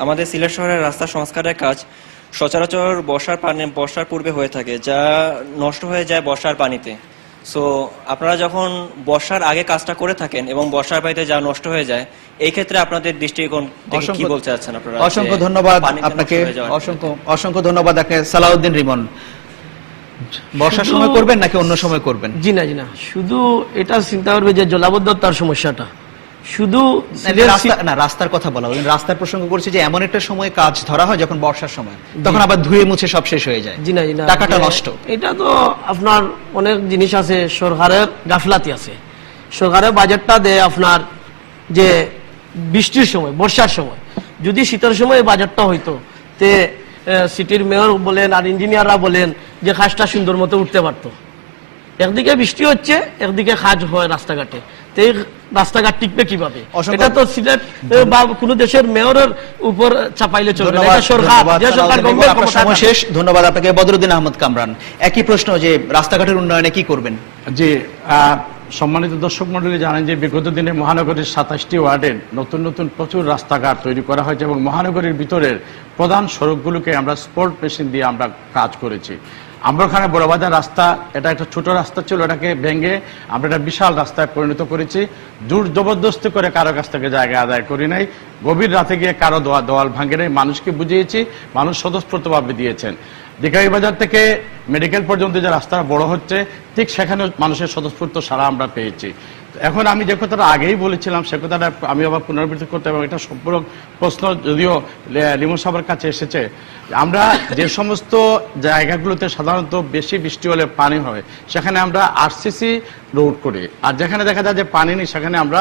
আমাদের সিলেট শহরের রাস্তা সংস্কারের কাজ সচরাচর বর্ষার পূর্বে হয়ে থাকে, যা নষ্ট হয়ে যায় বর্ষার পানিতে। সো আপনারা যখন বর্ষার আগে কাজটা করে থাকেন এবং বর্ষার পানিতে যা নষ্ট হয়ে যায়, এই ক্ষেত্রে আপনাদের দৃষ্টিকোণ থেকে কি বলতে চাচ্ছেন আপনারা? অসংখ্য ধন্যবাদ পানিতে নষ্ট আপনাকে, হয়ে যাওয়ার অসংখ্য ধন্যবাদ আপনাকে। সালাউদ্দিন রিমন, বর্ষার সময় করবেন নাকি অন্য সময় করবেন? জি না, শুধু এটা চিন্তা করবে যে জলাবদ্ধতার সমস্যাটা শুধু রাস্তার কথা বলা হলো, রাস্তার প্রসঙ্গ করছি যে এমন একটা সময় কাজ ধরা হয় যখন বর্ষার সময়, তখন আবার ধুয়ে মুছে সব শেষ হয়ে যায়, জি না, টাকাটা নষ্ট। এটা তো আপনার অনেক জিনিস আছে, সরকারের গাফলাতি আছে। সরকারের বাজেটটা দেয় আপনার যে বৃষ্টির সময়, বর্ষার সময়। যদি শীতের সময় বাজেটটা হইতো, তে সিটির মেয়র বলেন আর ইঞ্জিনিয়াররা বলেন যে কাজটা সুন্দর মতো উঠতে পারতো। একদিকে বৃষ্টি হচ্ছে, একদিকে কাজ হয় রাস্তাঘাটে, তো এই রাস্তাঘাট টিকবে কিভাবে? এটা তো সিলেট বা কোনো দেশের মেয়রের উপর চাপাইলে চলবে না, এটা সরকার, যে সরকার গভর্নমেন্ট ক্ষমতায় থাকে। শেষ, ধন্যবাদ আপনাকে। বদরুদ্দিন আহমদ কামরান, একই প্রশ্ন, যে রাস্তাঘাটের উন্নয়নে কি করবেন? যে সম্মানিত দর্শক মন্ডলী জানেন যে বিগত দিনে মহানগরীর 27টি ওয়ার্ডে নতুন নতুন প্রচুর রাস্তাঘাট তৈরি করা হয়েছে এবং মহানগরীর ভিতরের প্রধান সড়কগুলোকে আমরা স্পোর্ট মেশিন দিয়ে আমরা কাজ করেছি। আমরা ওখানে বড়বাজার রাস্তা, এটা একটা ছোট রাস্তা ছিল, এটাকে ভেঙে আমরা একটা বিশাল রাস্তায় পরিণত করেছি। জোর জবরদস্তি করে কারো কাছ থেকে জায়গা আদায় করি নাই, গভীর রাতে গিয়ে কারো দেওয়াল ভাঙে নাই, মানুষকে বুঝিয়েছি, মানুষ স্বতঃস্ফূর্তভাবে দিয়েছেন। দিঘাই বাজার থেকে মেডিকেল পর্যন্ত যে রাস্তাটা বড় হচ্ছে, ঠিক সেখানে মানুষের স্বতঃস্ফূর্ত সাড়া আমরা পেয়েছি। এখন আমি যে কথাটা আগেই বলেছিলাম সে কথাটা আমি আবার পুনরাবৃত্তি করতে এবং এটা সম্পূর্ণ প্রশ্ন যদিও লিমন সাহেবের কাছে এসেছে। আমরা যে সমস্ত জায়গাগুলোতে সাধারণত বেশি বৃষ্টি হলে পানি হয় সেখানে আমরা আরসিসি রোড করি, আর যেখানে দেখা যায় যে পানি নেই সেখানে আমরা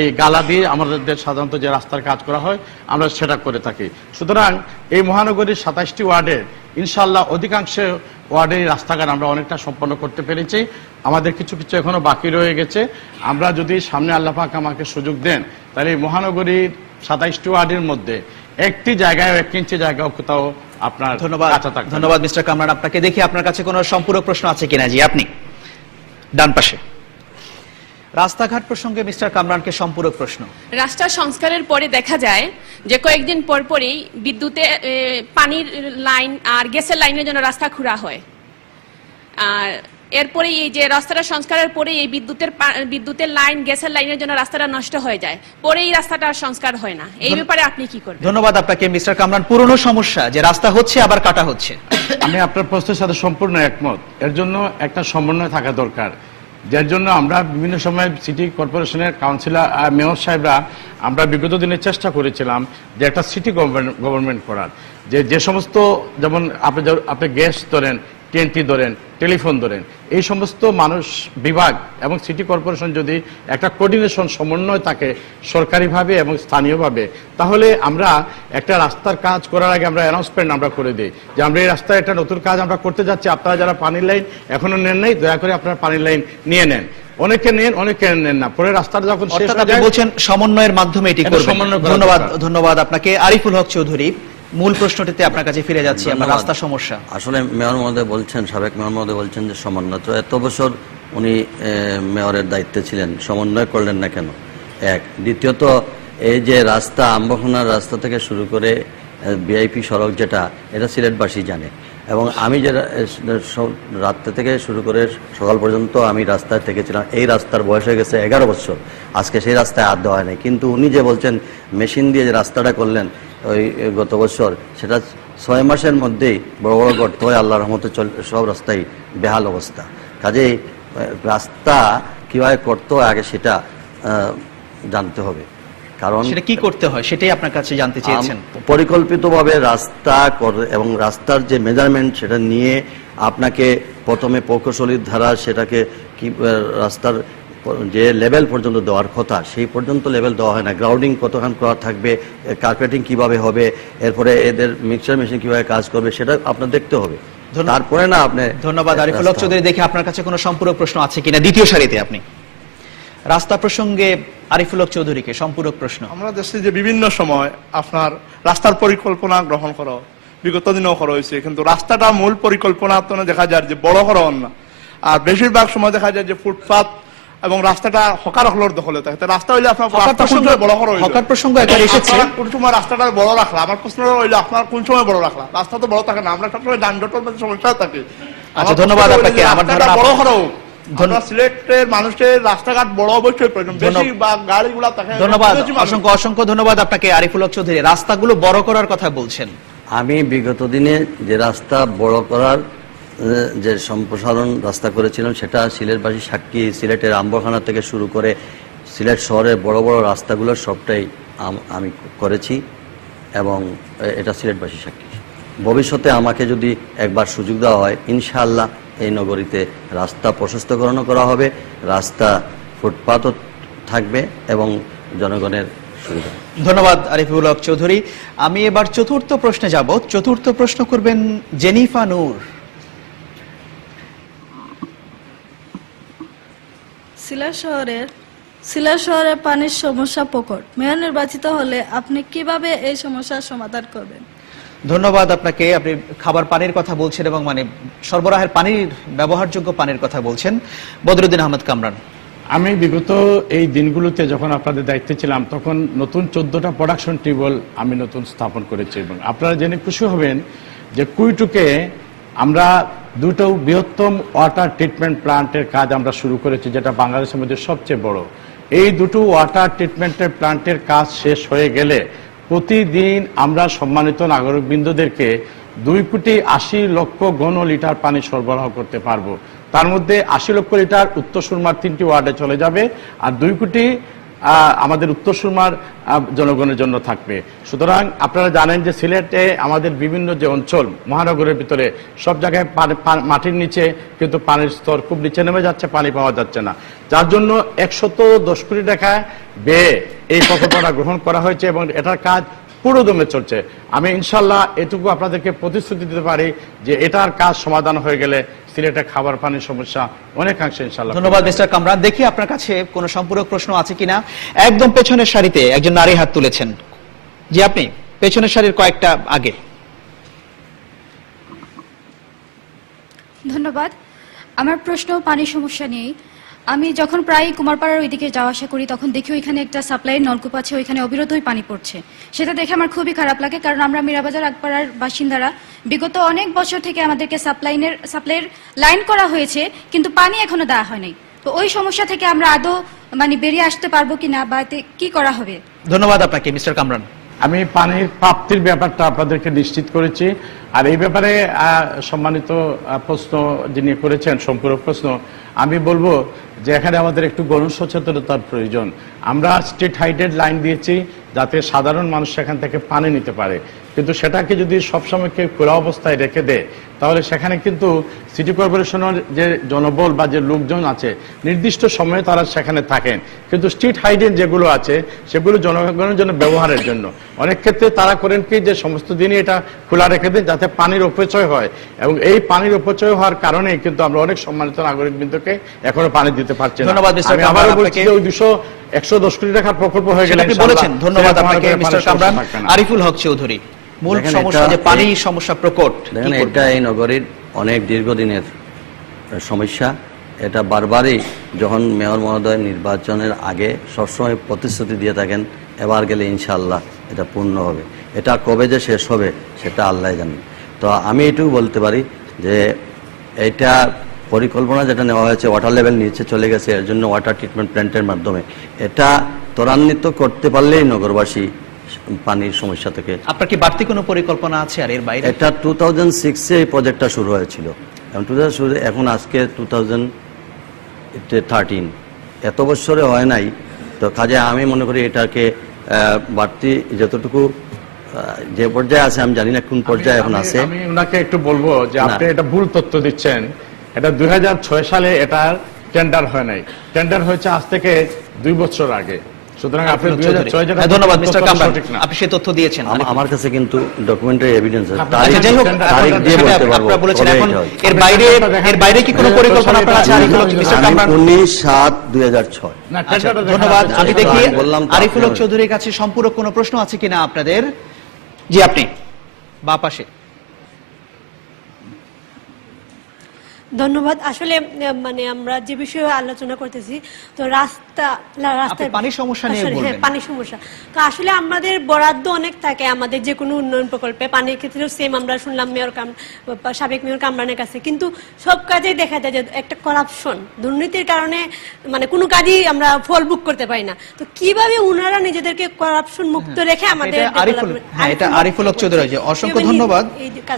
এই গালা দিয়ে আমাদের সাধারণত যে রাস্তার কাজ করা হয় আমরা সেটা করে থাকি। সুতরাং এই মহানগরীর 27টি ওয়ার্ডের ইনশাল্লাহ অধিকাংশ ওয়ার্ডের রাস্তাঘাট আমরা অনেকটা সম্পন্ন করতে পেরেছি। আমাদের কিছু কিছু এখনো বাকি রয়ে গেছে। আমরা যদি সামনে আল্লাহ পাক আমাকে সুযোগ দেন, তাহলে এই মহানগরীর 27টি ওয়ার্ডের মধ্যে একটি জায়গায় 1 ইঞ্চি জায়গাও কোথাও আপনার ধন্যবাদ। ধন্যবাদ মিস্টার কামরান আপনাকে। দেখি আপনার কাছে কোনো সম্পূরক প্রশ্ন আছে কিনা। জি, আপনি ডান পাশে। রাস্তাঘাট প্রসঙ্গে মিস্টার কামরানকে সম্পূরক প্রশ্ন। রাস্তা সংস্কারের পরে দেখা যায় যে কয়েকদিন পর পরই বিদ্যুতে পানির লাইন আর গ্যাসের লাইনের জন্য রাস্তা খোঁড়া হয়। আর এরপরে এই যে রাস্তাটা সংস্কারের পরে এই বিদ্যুতের লাইন, গ্যাসের লাইনের জন্য রাস্তাটা নষ্ট হয়ে যায়, পরে এই রাস্তাটা সংস্কার হয় না। এই ব্যাপারে আপনি কি করবেন? ধন্যবাদ আপনাকে মিস্টার কামরান। পুরনো সমস্যা যে রাস্তা হচ্ছে আবার কাটা হচ্ছে। আমি আপনার প্রশ্নের সাথে সম্পূর্ণ একমত। এর জন্য একটা সমন্বয় থাকা দরকার, যার জন্য আমরা বিভিন্ন সময় সিটি কর্পোরেশনের কাউন্সিলর, মেয়র সাহেবরা আমরা বিগত দিনে চেষ্টা করেছিলাম যে একটা সিটি গভর্নমেন্ট করার, যে সমস্ত যেমন আপনি গ্যাস ধরেন, টিএনটি ধরেন, টেলিফোন ধরেন, এই সমস্ত মানুষ বিভাগ এবং সিটি কর্পোরেশন যদি একটা কোঅর্ডিনেশন সমন্বয় থাকে সরকারিভাবে এবং স্থানীয়ভাবে, তাহলে আমরা একটা রাস্তার কাজ করার আগে আমরা অ্যানাউন্সমেন্ট আমরা করে দিই যে আমরা এই রাস্তায় একটা নতুন কাজ আমরা করতে যাচ্ছি, আপনারা যারা পানির লাইন এখনো নেন নাই দয়া করে আপনারা পানির লাইন নিয়ে নেন। অনেকে নেন, অনেকে নেন না, পরে রাস্তাটা যখন শেষ হয়ে যায় বলছেন সমন্বয়ের মাধ্যমে এটি করবেন। ধন্যবাদ আপনাকে। আরিফুল হক চৌধুরী, মূল প্রশ্নটিতে আপনার কাছে ফিরে যাচ্ছি, আমরা রাস্তা সমস্যা। আসলে মেয়র মহোদয় বলছেন, সাবেক মেয়র মহোদয় বলছেন যে সমন্বয়, তো এত বছর উনি মেয়রের দায়িত্বে ছিলেন, সমন্বয় করলেন না কেন? এক। দ্বিতীয়ত, এই যে রাস্তা আম্বখানার রাস্তা থেকে শুরু করে ভিআইপি সড়ক যেটা, এটা সিলেটবাসী জানে এবং আমি যে রাত্রে থেকে শুরু করে সকাল পর্যন্ত আমি রাস্তায় থেকেছিলাম। এই রাস্তার বয়স হয়ে গেছে 11 বছর, আজকে সেই রাস্তায় আর দেওয়া হয় নাই। কিন্তু উনি যে বলছেন মেশিন দিয়ে যে রাস্তাটা করলেন, ওই গত বছর, সেটা 6 মাসের মধ্যেই বড় বড় গর্ত হয়ে আল্লাহর রহমতে সব রাস্তায় বেহাল অবস্থা। কাজেই রাস্তা কিভাবে করতে হয় আগে সেটা জানতে হবে, কারণ সেটা কি করতে হয় সেটাই আপনার কাছে জানতে চেয়েছেন। পরিকল্পিতভাবে রাস্তা এবং রাস্তার যে মেজারমেন্ট সেটা নিয়ে আপনাকে প্রথমে প্রকৌশলীর ধারা সেটাকে কি রাস্তার যে লেভেল পর্যন্ত দেওয়ার কথা সেই পর্যন্ত লেভেল দেওয়া হয় না। গ্রাউন্ডিং কতখান করা থাকবে, কার্পেটিং কিভাবে হবে, এরপরে এদের মিক্সচার মেশিন কিভাবে কাজ করবে সেটা আপনার দেখতে হবে, তারপরে না আপনি। ধন্যবাদ আরিফুল হক চৌধুরী। দেখি আপনার কাছে কোনো সম্পূরক প্রশ্ন আছে কিনা দ্বিতীয় সারিতে আপনি। রাস্তা প্রসঙ্গে আরিফুল হক চৌধুরীকে সম্পূরক প্রশ্ন। আমরা দেশে যে বিভিন্ন সময় আপনার রাস্তার পরিকল্পনা গ্রহণ করা বিগত দিনেও করা হয়েছে, কিন্তু রাস্তাটা মূল পরিকল্পনা তো দেখা যায় যে বড় করা না, আর বেশিরভাগ সময় দেখা যায় যে ফুটপাত এবং রাস্তাটা হকার হলোর দখলে থাকে। রাস্তা হইলে আপনার বড় করা হকার প্রসঙ্গ একবার এসেছে, কোন সময় রাস্তাটা বড় রাখলা, আমার প্রশ্ন হইলে আপনার কোন সময় বড় রাখলা? রাস্তা তো বড় থাকে না, আমরা সবসময় যানজটের মধ্যে সমস্যা থাকে। আচ্ছা ধন্যবাদ আপনাকে। আমার ধারণা বড় করা হোক, সিলেটের মানুষের রাস্তাঘাট বড় অবশ্যই প্রয়োজন, বেশিরভাগ গাড়িগুলা থাকে। ধন্যবাদ, অসংখ্য অসংখ্য ধন্যবাদ আপনাকে আরিফুল হক চৌধুরী। রাস্তাগুলো বড় করার কথা বলছেন, আমি বিগত দিনে যে রাস্তা বড় করার যে সম্প্রসারণ রাস্তা করেছিলাম সেটা সিলেটবাসী সাক্ষী। সিলেটের আম্বরখানা থেকে শুরু করে সিলেট শহরের বড় বড় রাস্তাগুলোর সবটাই আমি করেছি এবং এটা সিলেটবাসী সাক্ষী। ভবিষ্যতে আমাকে যদি একবার সুযোগ দেওয়া হয় ইনশাআল্লাহ এই নগরীতে রাস্তা প্রশস্তকরণ করা হবে, রাস্তা ফুটপাতও থাকবে এবং জনগণের সুবিধা। ধন্যবাদ আরিফুল হক চৌধুরী। আমি এবার চতুর্থ প্রশ্নে যাব। চতুর্থ প্রশ্ন করবেন জেনিফা নূর। সিলেট শহরে পানির সমস্যা প্রকট। মেয়র নির্বাচিত হলে আপনি কিভাবে এই সমস্যার সমাধান করবেন? ধন্যবাদ আপনাকে। আপনি খাবার পানির কথা বলছেন এবং মানে সরবরাহের পানির ব্যবহারযোগ্য পানির কথা বলছেন। বদরুদ্দিন আহমেদ কামরান। আমি বিগত এই দিনগুলোতে যখন আপনাদের দায়িত্বে ছিলাম তখন নতুন 14টা প্রোডাকশন টিউবওয়েল আমি নতুন স্থাপন করেছি এবং আপনারা জেনে খুশি হবেন যে কুইটুকে আমরা দুটো বৃহত্তম ওয়াটার ট্রিটমেন্ট প্লান্টের কাজ আমরা শুরু করেছি, যেটা বাংলাদেশের মধ্যে সবচেয়ে বড়। এই দুটো ওয়াটার ট্রিটমেন্টের প্লান্টের কাজ শেষ হয়ে গেলে প্রতিদিন আমরা সম্মানিত নাগরিকবৃন্দদেরকে 2,80,00,000 ঘন লিটার পানি সরবরাহ করতে পারবো। তার মধ্যে 80 লক্ষ লিটার উত্তর সুরমার 3টি ওয়ার্ডে চলে যাবে আর 2 কোটি আমাদের উত্তর সুরমার জনগণের জন্য থাকবে। সুতরাং আপনারা জানেন যে সিলেটে আমাদের বিভিন্ন যে অঞ্চল মহানগরের ভিতরে সব জায়গায় মাটির নিচে কিন্তু পানির স্তর খুব নিচে নেমে যাচ্ছে, পানি পাওয়া যাচ্ছে না, যার জন্য 110 কোটি টাকা ব্যয়ে এই প্রকল্পটা গ্রহণ করা হয়েছে এবং এটার কাজ পুরো দমে চলছে। আমি ইনশাল্লাহ এটুকু আপনাদেরকে প্রতিশ্রুতি দিতে পারি যে এটার কাজ সমাধান হয়ে গেলে সিলেটে খাবার পানির সমস্যা অনেকাংশে ইনশাল্লাহ। ধন্যবাদ মিস্টার কামরান। দেখি আপনার কাছে কোনো সম্পূরক প্রশ্ন আছে কিনা। একদম পেছনের সারিতে একজন নারী হাত তুলেছেন। জি আপনি পেছনের সারির কয়েকটা আগে। ধন্যবাদ। আমার প্রশ্ন পানির সমস্যা নিয়ে। আমি যখন প্রায় কুমারপাড়ার ওইদিকে যাওয়া আসা করি তখন দেখি ওইখানে একটা সাপ্লাইয়ের নলকূপ আছে, ওইখানে অবিরতই পানি পড়ছে। সেটা দেখে আমার খুবই খারাপ লাগে, কারণ আমরা মীরাবাজার আকপাড়ার বাসিন্দারা বিগত অনেক বছর থেকে আমাদেরকে সাপ্লাইয়ের লাইন করা হয়েছে কিন্তু পানি এখনো দেওয়া হয় নাই। তো ওই সমস্যা থেকে আমরা আদৌ বেরিয়ে আসতে পারবো কিনা বা এতে কি করা হবে? ধন্যবাদ আপনাকে মিস্টার কামরান। আমি পানির প্রাপ্তির ব্যাপারটা আপনাদেরকে নিশ্চিত করেছি আর এই ব্যাপারে সম্মানিত প্রশ্ন যিনি করেছেন সম্পূরক প্রশ্ন, আমি বলবো যে এখানে আমাদের একটু গণসচেতনতার প্রয়োজন। আমরা স্ট্রিট হাইটেড লাইন দিয়েছি যাতে সাধারণ মানুষ সেখান থেকে পানি নিতে পারে, কিন্তু সেটাকে যদি সবসময় কেউ খোলা অবস্থায় রেখে দেয় তাহলে সেখানে কিন্তু সিটি কর্পোরেশনের যে জনবল বা যে লোকজন আছে নির্দিষ্ট সময়ে তারা সেখানে থাকেন, কিন্তু স্ট্রিট হাইডেন যেগুলো আছে সেগুলো জনগণের জন্য ব্যবহারের জন্য। অনেক ক্ষেত্রে তারা করেন কি যে সমস্ত দিনই এটা খোলা রেখে দেন যাতে পানির অপচয় হয় এবং এই পানির অপচয় হওয়ার কারণে কিন্তু আমরা অনেক সম্মানিত নাগরিকবৃন্দকে এখনো পানি দিতে পারছি না। ধন্যবাদ মিস্টার কামরান। আবারও বলছি যে ওই 110 কোটি টাকার প্রকল্প হয়ে গেলে বলেছেন। ধন্যবাদ আপনাকে মিস্টার কামরান। আরিফুল হক চৌধুরী, মূল সমস্যা যে পানির সমস্যা প্রকট। দেখেন এটা এই নগরীর অনেক দীর্ঘদিনের সমস্যা। এটা বারবারই যখন মেয়র মহোদয় নির্বাচনের আগে সবসময় প্রতিশ্রুতি দিয়ে থাকেন, এবার গেলে ইনশাআল্লাহ এটা পূর্ণ হবে। এটা কবে যে শেষ হবে সেটা আল্লাহ জানেন। তো আমি এটুকু বলতে পারি যে এটা পরিকল্পনা যেটা নেওয়া হয়েছে ওয়াটার লেভেল নিচে চলে গেছে, এর জন্য ওয়াটার ট্রিটমেন্ট প্ল্যান্টের মাধ্যমে এটা ত্বরান্বিত করতে পারলেই নগরবাসী পানির সমস্যা থেকে। আপনার কি বাড়তি কোনো পরিকল্পনা আছে আর এর বাইরে? এটা 2006-এ এই প্রজেক্টটা শুরু হয়েছিল, এখন আজকে 2013, এত বছরে হয় নাই। তো কাজে আমি মনে করি এটাকে বাড়তি যতটুকু যে পর্যায়ে আছে, আমি জানি না কোন পর্যায়ে এখন আছে। আমি ওনাকে একটু বলবো যে আপনি এটা ভুল তথ্য দিচ্ছেন। এটা 2006 সালে এটার টেন্ডার হয় নাই, টেন্ডার হয়েছে আজ থেকে 2 বছর আগে। সুতরাং আপনি 2006 যেটা ধন্যবাদ মিস্টার কামরান, সঠিক না। আপনি সেই তথ্য দিয়েছেন। আমার কাছে কিন্তু ডকুমেন্টারি এভিডেন্স আছে, আচ্ছা, যাই হোক, তারিখ দিয়ে বলতে পারবো। আপনারা বলেছেন এখন এর বাইরে কি কোনো পরিকল্পনা আপনার আছে আরিফুল হক মিস্টার কামরান? 19/7/2006। আচ্ছা, ধন্যবাদ। আমি দেখি আরিফুল হক চৌধুরীর কাছে সম্পূরক কোনো প্রশ্ন আছে কিনা আপনাদের। জি, আপনি বা পাশে। ধন্যবাদ। আসলে মানে আমরা যে বিষয়ে আলোচনা করতেছি, তো রাস্তায় পানির সমস্যা নিয়ে আসলে, বলবেন। পানির সমস্যা তো আসলে আমাদের বরাদ্দ অনেক থাকে আমাদের যে কোনো উন্নয়ন প্রকল্পে। পানির ক্ষেত্রেও সেম, আমরা শুনলাম সাবেক মেয়র কামরানের কাছে, কিন্তু সব কাজেই দেখা যায় যে একটা করাপশন, দুর্নীতির কারণে মানে কোনো কাজই আমরা ফল ভোগ করতে পারি না। তো কিভাবে উনারা নিজেদেরকে করাপশন মুক্ত রেখে আমাদের এটা আরিফুল হক চৌধুরী, অসংখ্য ধন্যবাদ।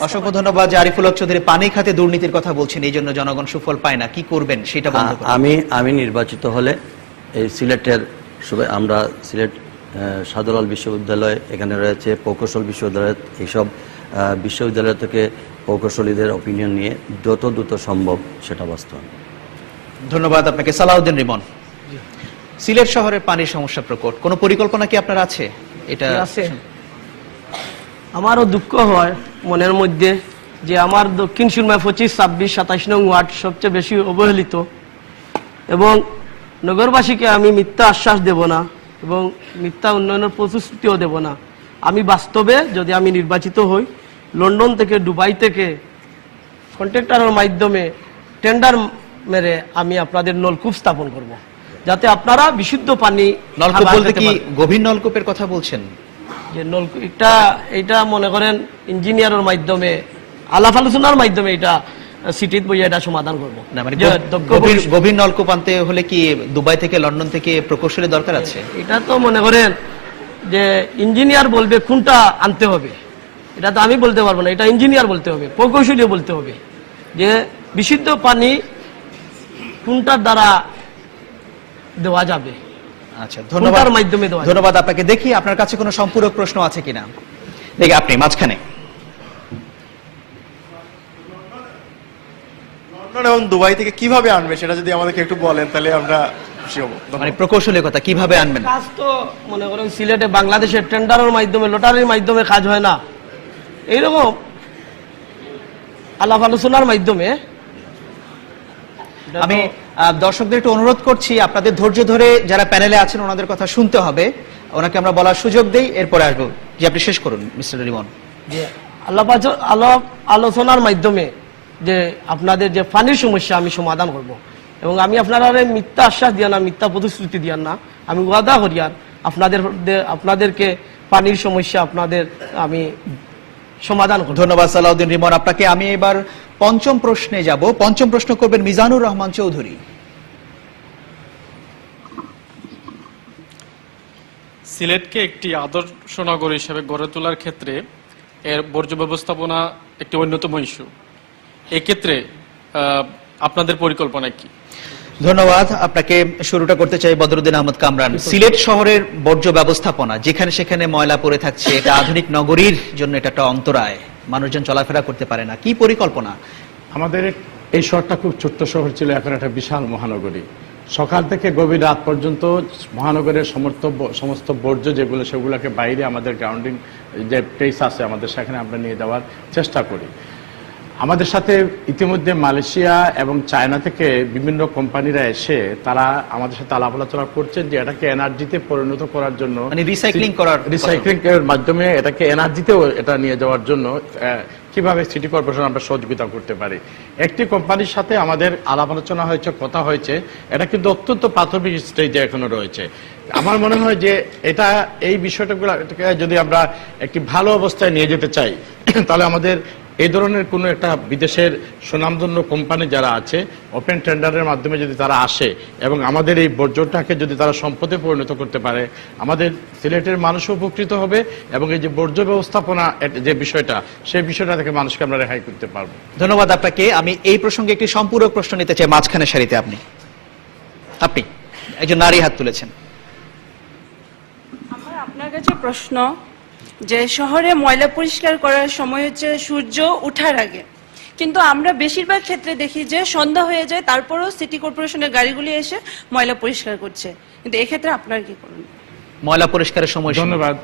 অসংখ্য ধন্যবাদ যে আরিফুল হক চৌধুরী পানি খাতে দুর্নীতির কথা বলছেন, এই জন্য জনগণ সুফল পায় না। কি করবেন সেটা বন্ধ করুন। আমি নির্বাচিত হলে এই সিলেটের আমরা সিলেট শাহজালাল বিশ্ববিদ্যালয়, এখানে রয়েছে প্রকৌশল বিশ্ববিদ্যালয়, এইসব বিশ্ববিদ্যালয় থেকে প্রকৌশলীদের অপিনিয়ন নিয়ে যত দ্রুত সম্ভব সেটা বাস্তবায়ন। ধন্যবাদ আপনাকে। সালাউদ্দিন রিমন, সিলেট শহরের পানির সমস্যা প্রকট, কোনো পরিকল্পনা কি আপনার আছে? এটা আছে। আমারও দুঃখ হয় মনের মধ্যে যে আমার দক্ষিণ সুরমায় 25, 26, 27 নং ওয়ার্ড সবচেয়ে বেশি অবহেলিত, এবং নগরবাসীকে আমি মিথ্যা আশ্বাস দেব না এবং মিথ্যা উন্নয়নের প্রতিশ্রুতিও দেব না। আমি বাস্তবে যদি আমি নির্বাচিত হই, লন্ডন থেকে দুবাই থেকে কন্ট্রাক্টরের মাধ্যমে টেন্ডার মেরে আমি আপনাদের নলকূপ স্থাপন করব, যাতে আপনারা বিশুদ্ধ পানি। নলকূপ বলতে কি গভীর নলকূপের কথা বলছেন? যে নলকূপ এটা মনে করেন ইঞ্জিনিয়ারের মাধ্যমে আলাপ আলোচনার মাধ্যমে এটা সিটিতে বইয়ে এটা সমাধান করবো। গভীর নলকূপ আনতে হলে কি দুবাই থেকে লন্ডন থেকে প্রকৌশলী দরকার আছে? এটা তো মনে করেন যে ইঞ্জিনিয়ার বলবে কোনটা আনতে হবে, এটা তো আমি বলতে পারবো না, এটা ইঞ্জিনিয়ার বলতে হবে, প্রকৌশলী বলতে হবে যে বিশুদ্ধ পানি কোনটার দ্বারা দেওয়া যাবে। আচ্ছা, ধন্যবাদ। মাধ্যমে দেওয়া ধন্যবাদ আপনাকে। দেখি আপনার কাছে কোনো সম্পূরক প্রশ্ন আছে কিনা। দেখি আপনি মাঝখানে। এবং দুবাই থেকে কিভাবে আনবে সেটা যদি আমাদেরকে একটু বলেন তাহলে আমরা খুশি হব। মানে প্রকৌশলের কথা কিভাবে আনবেন? কাজ তো মনে করেন সিলেটে বাংলাদেশের টেন্ডারের মাধ্যমে, লটারির মাধ্যমে কাজ হয় না, এইরকম আলাপ আলোচনার মাধ্যমে। আমি দর্শকদের একটু অনুরোধ করছি, আপনাদের ধৈর্য ধরে যারা প্যানেলে আছেন ওনাদের কথা শুনতে হবে, ওনাকে আমরা বলার সুযোগ দেই, এরপরে আসবো। যে আপনি শেষ করুন মিস্টার রিমন। যে আলাপ আলোচনার মাধ্যমে যে আপনাদের যে পানির সমস্যা আমি সমাধান করব, এবং আমি আপনারা মিথ্যা আশ্বাস দিয়া না, মিথ্যা প্রতিশ্রুতি দিয়া না, আমি ওয়াদা করি আর আপনাদেরকে পানির সমস্যা আপনাদের আমি সমাধান করব। ধন্যবাদ সালাউদ্দিন রিমন আপনাকে। আমি এবার পঞ্চম প্রশ্নে যাব। পঞ্চম প্রশ্ন করবেন মিজানুর রহমান চৌধুরী। সিলেটকে একটি আদর্শ নগর হিসেবে গড়ে তোলার ক্ষেত্রে এর বর্জ্য ব্যবস্থাপনা একটি অন্যতম ইস্যু। এক্ষেত্রে আপনাদের পরিকল্পনা কি? ধন্যবাদ আপনাকে। শুরুটা করতে চাই বদরুদ্দিন আহমদ কামরান। সিলেট শহরের বর্জ্য ব্যবস্থাপনা, যেখানে সেখানে ময়লা পড়ে থাকছে, এটা আধুনিক নগরীর জন্য এটা একটা অন্তরায়, মানুষজন চলাফেরা করতে পারে না। কি পরিকল্পনা? আমাদের এই শহরটা খুব ছোট্ট শহর ছিল, এখন একটা বিশাল মহানগরী। সকাল থেকে গভীর রাত পর্যন্ত মহানগরের সমস্ত বর্জ্য যেগুলো, সেগুলোকে বাইরে আমাদের গ্রাউন্ডিং যে প্লেস আছে আমাদের, সেখানে আমরা নিয়ে যাওয়ার চেষ্টা করি। আমাদের সাথে ইতিমধ্যে মালয়েশিয়া এবং চায়না থেকে বিভিন্ন কোম্পানিরা এসে তারা আমাদের সাথে আলাপ আলোচনা করছেন যে এটাকে এনার্জিতে পরিণত করার জন্য, মানে রিসাইক্লিং এর মাধ্যমে এটাকে এনার্জিতেও এটা নিয়ে যাওয়ার জন্য কিভাবে সিটি কর্পোরেশন আমরা সহযোগিতা করতে পারি। একটি কোম্পানির সাথে আমাদের আলাপ আলোচনা হয়েছে, কথা হয়েছে, এটা কিন্তু অত্যন্ত প্রাথমিক স্টেজে এখনো রয়েছে। আমার মনে হয় যে এই বিষয়টাকে যদি আমরা একটি ভালো অবস্থায় নিয়ে যেতে চাই, তাহলে আমাদের এই ধরনের কোনো একটা বিদেশের সুনামধন্য কোম্পানি যারা আছে ওপেন টেন্ডারের মাধ্যমে যদি তারা আসে এবং আমাদের এই বর্জ্যটাকে যদি তারা সম্পদে পরিণত করতে পারে, আমাদের সিলেটের মানুষও উপকৃত হবে এবং এই যে বর্জ্য ব্যবস্থাপনা যে বিষয়টা, সেই বিষয়টা থেকে মানুষকে আমরা রেহাই করতে পারবো। ধন্যবাদ আপনাকে। আমি এই প্রসঙ্গে একটি সম্পূরক প্রশ্ন নিতে চাই। মাঝখানে সারিতে আপনি একজন নারী হাত তুলেছেন। আমার আপনার কাছে প্রশ্ন যে শহরে ময়লা পরিষ্কার করার সময় হচ্ছে সূর্য ওঠার আগে, কিন্তু আমরা বেশিরভাগ ক্ষেত্রে দেখি যে সন্ধ্যা হয়ে যায়, তারপরও সিটি কর্পোরেশনের গাড়িগুলি এসে ময়লা পরিষ্কার করছে, কিন্তু এক্ষেত্রে আপনার কি করুন? ময়লা পরিষ্কারের সময় ধন্যবাদ।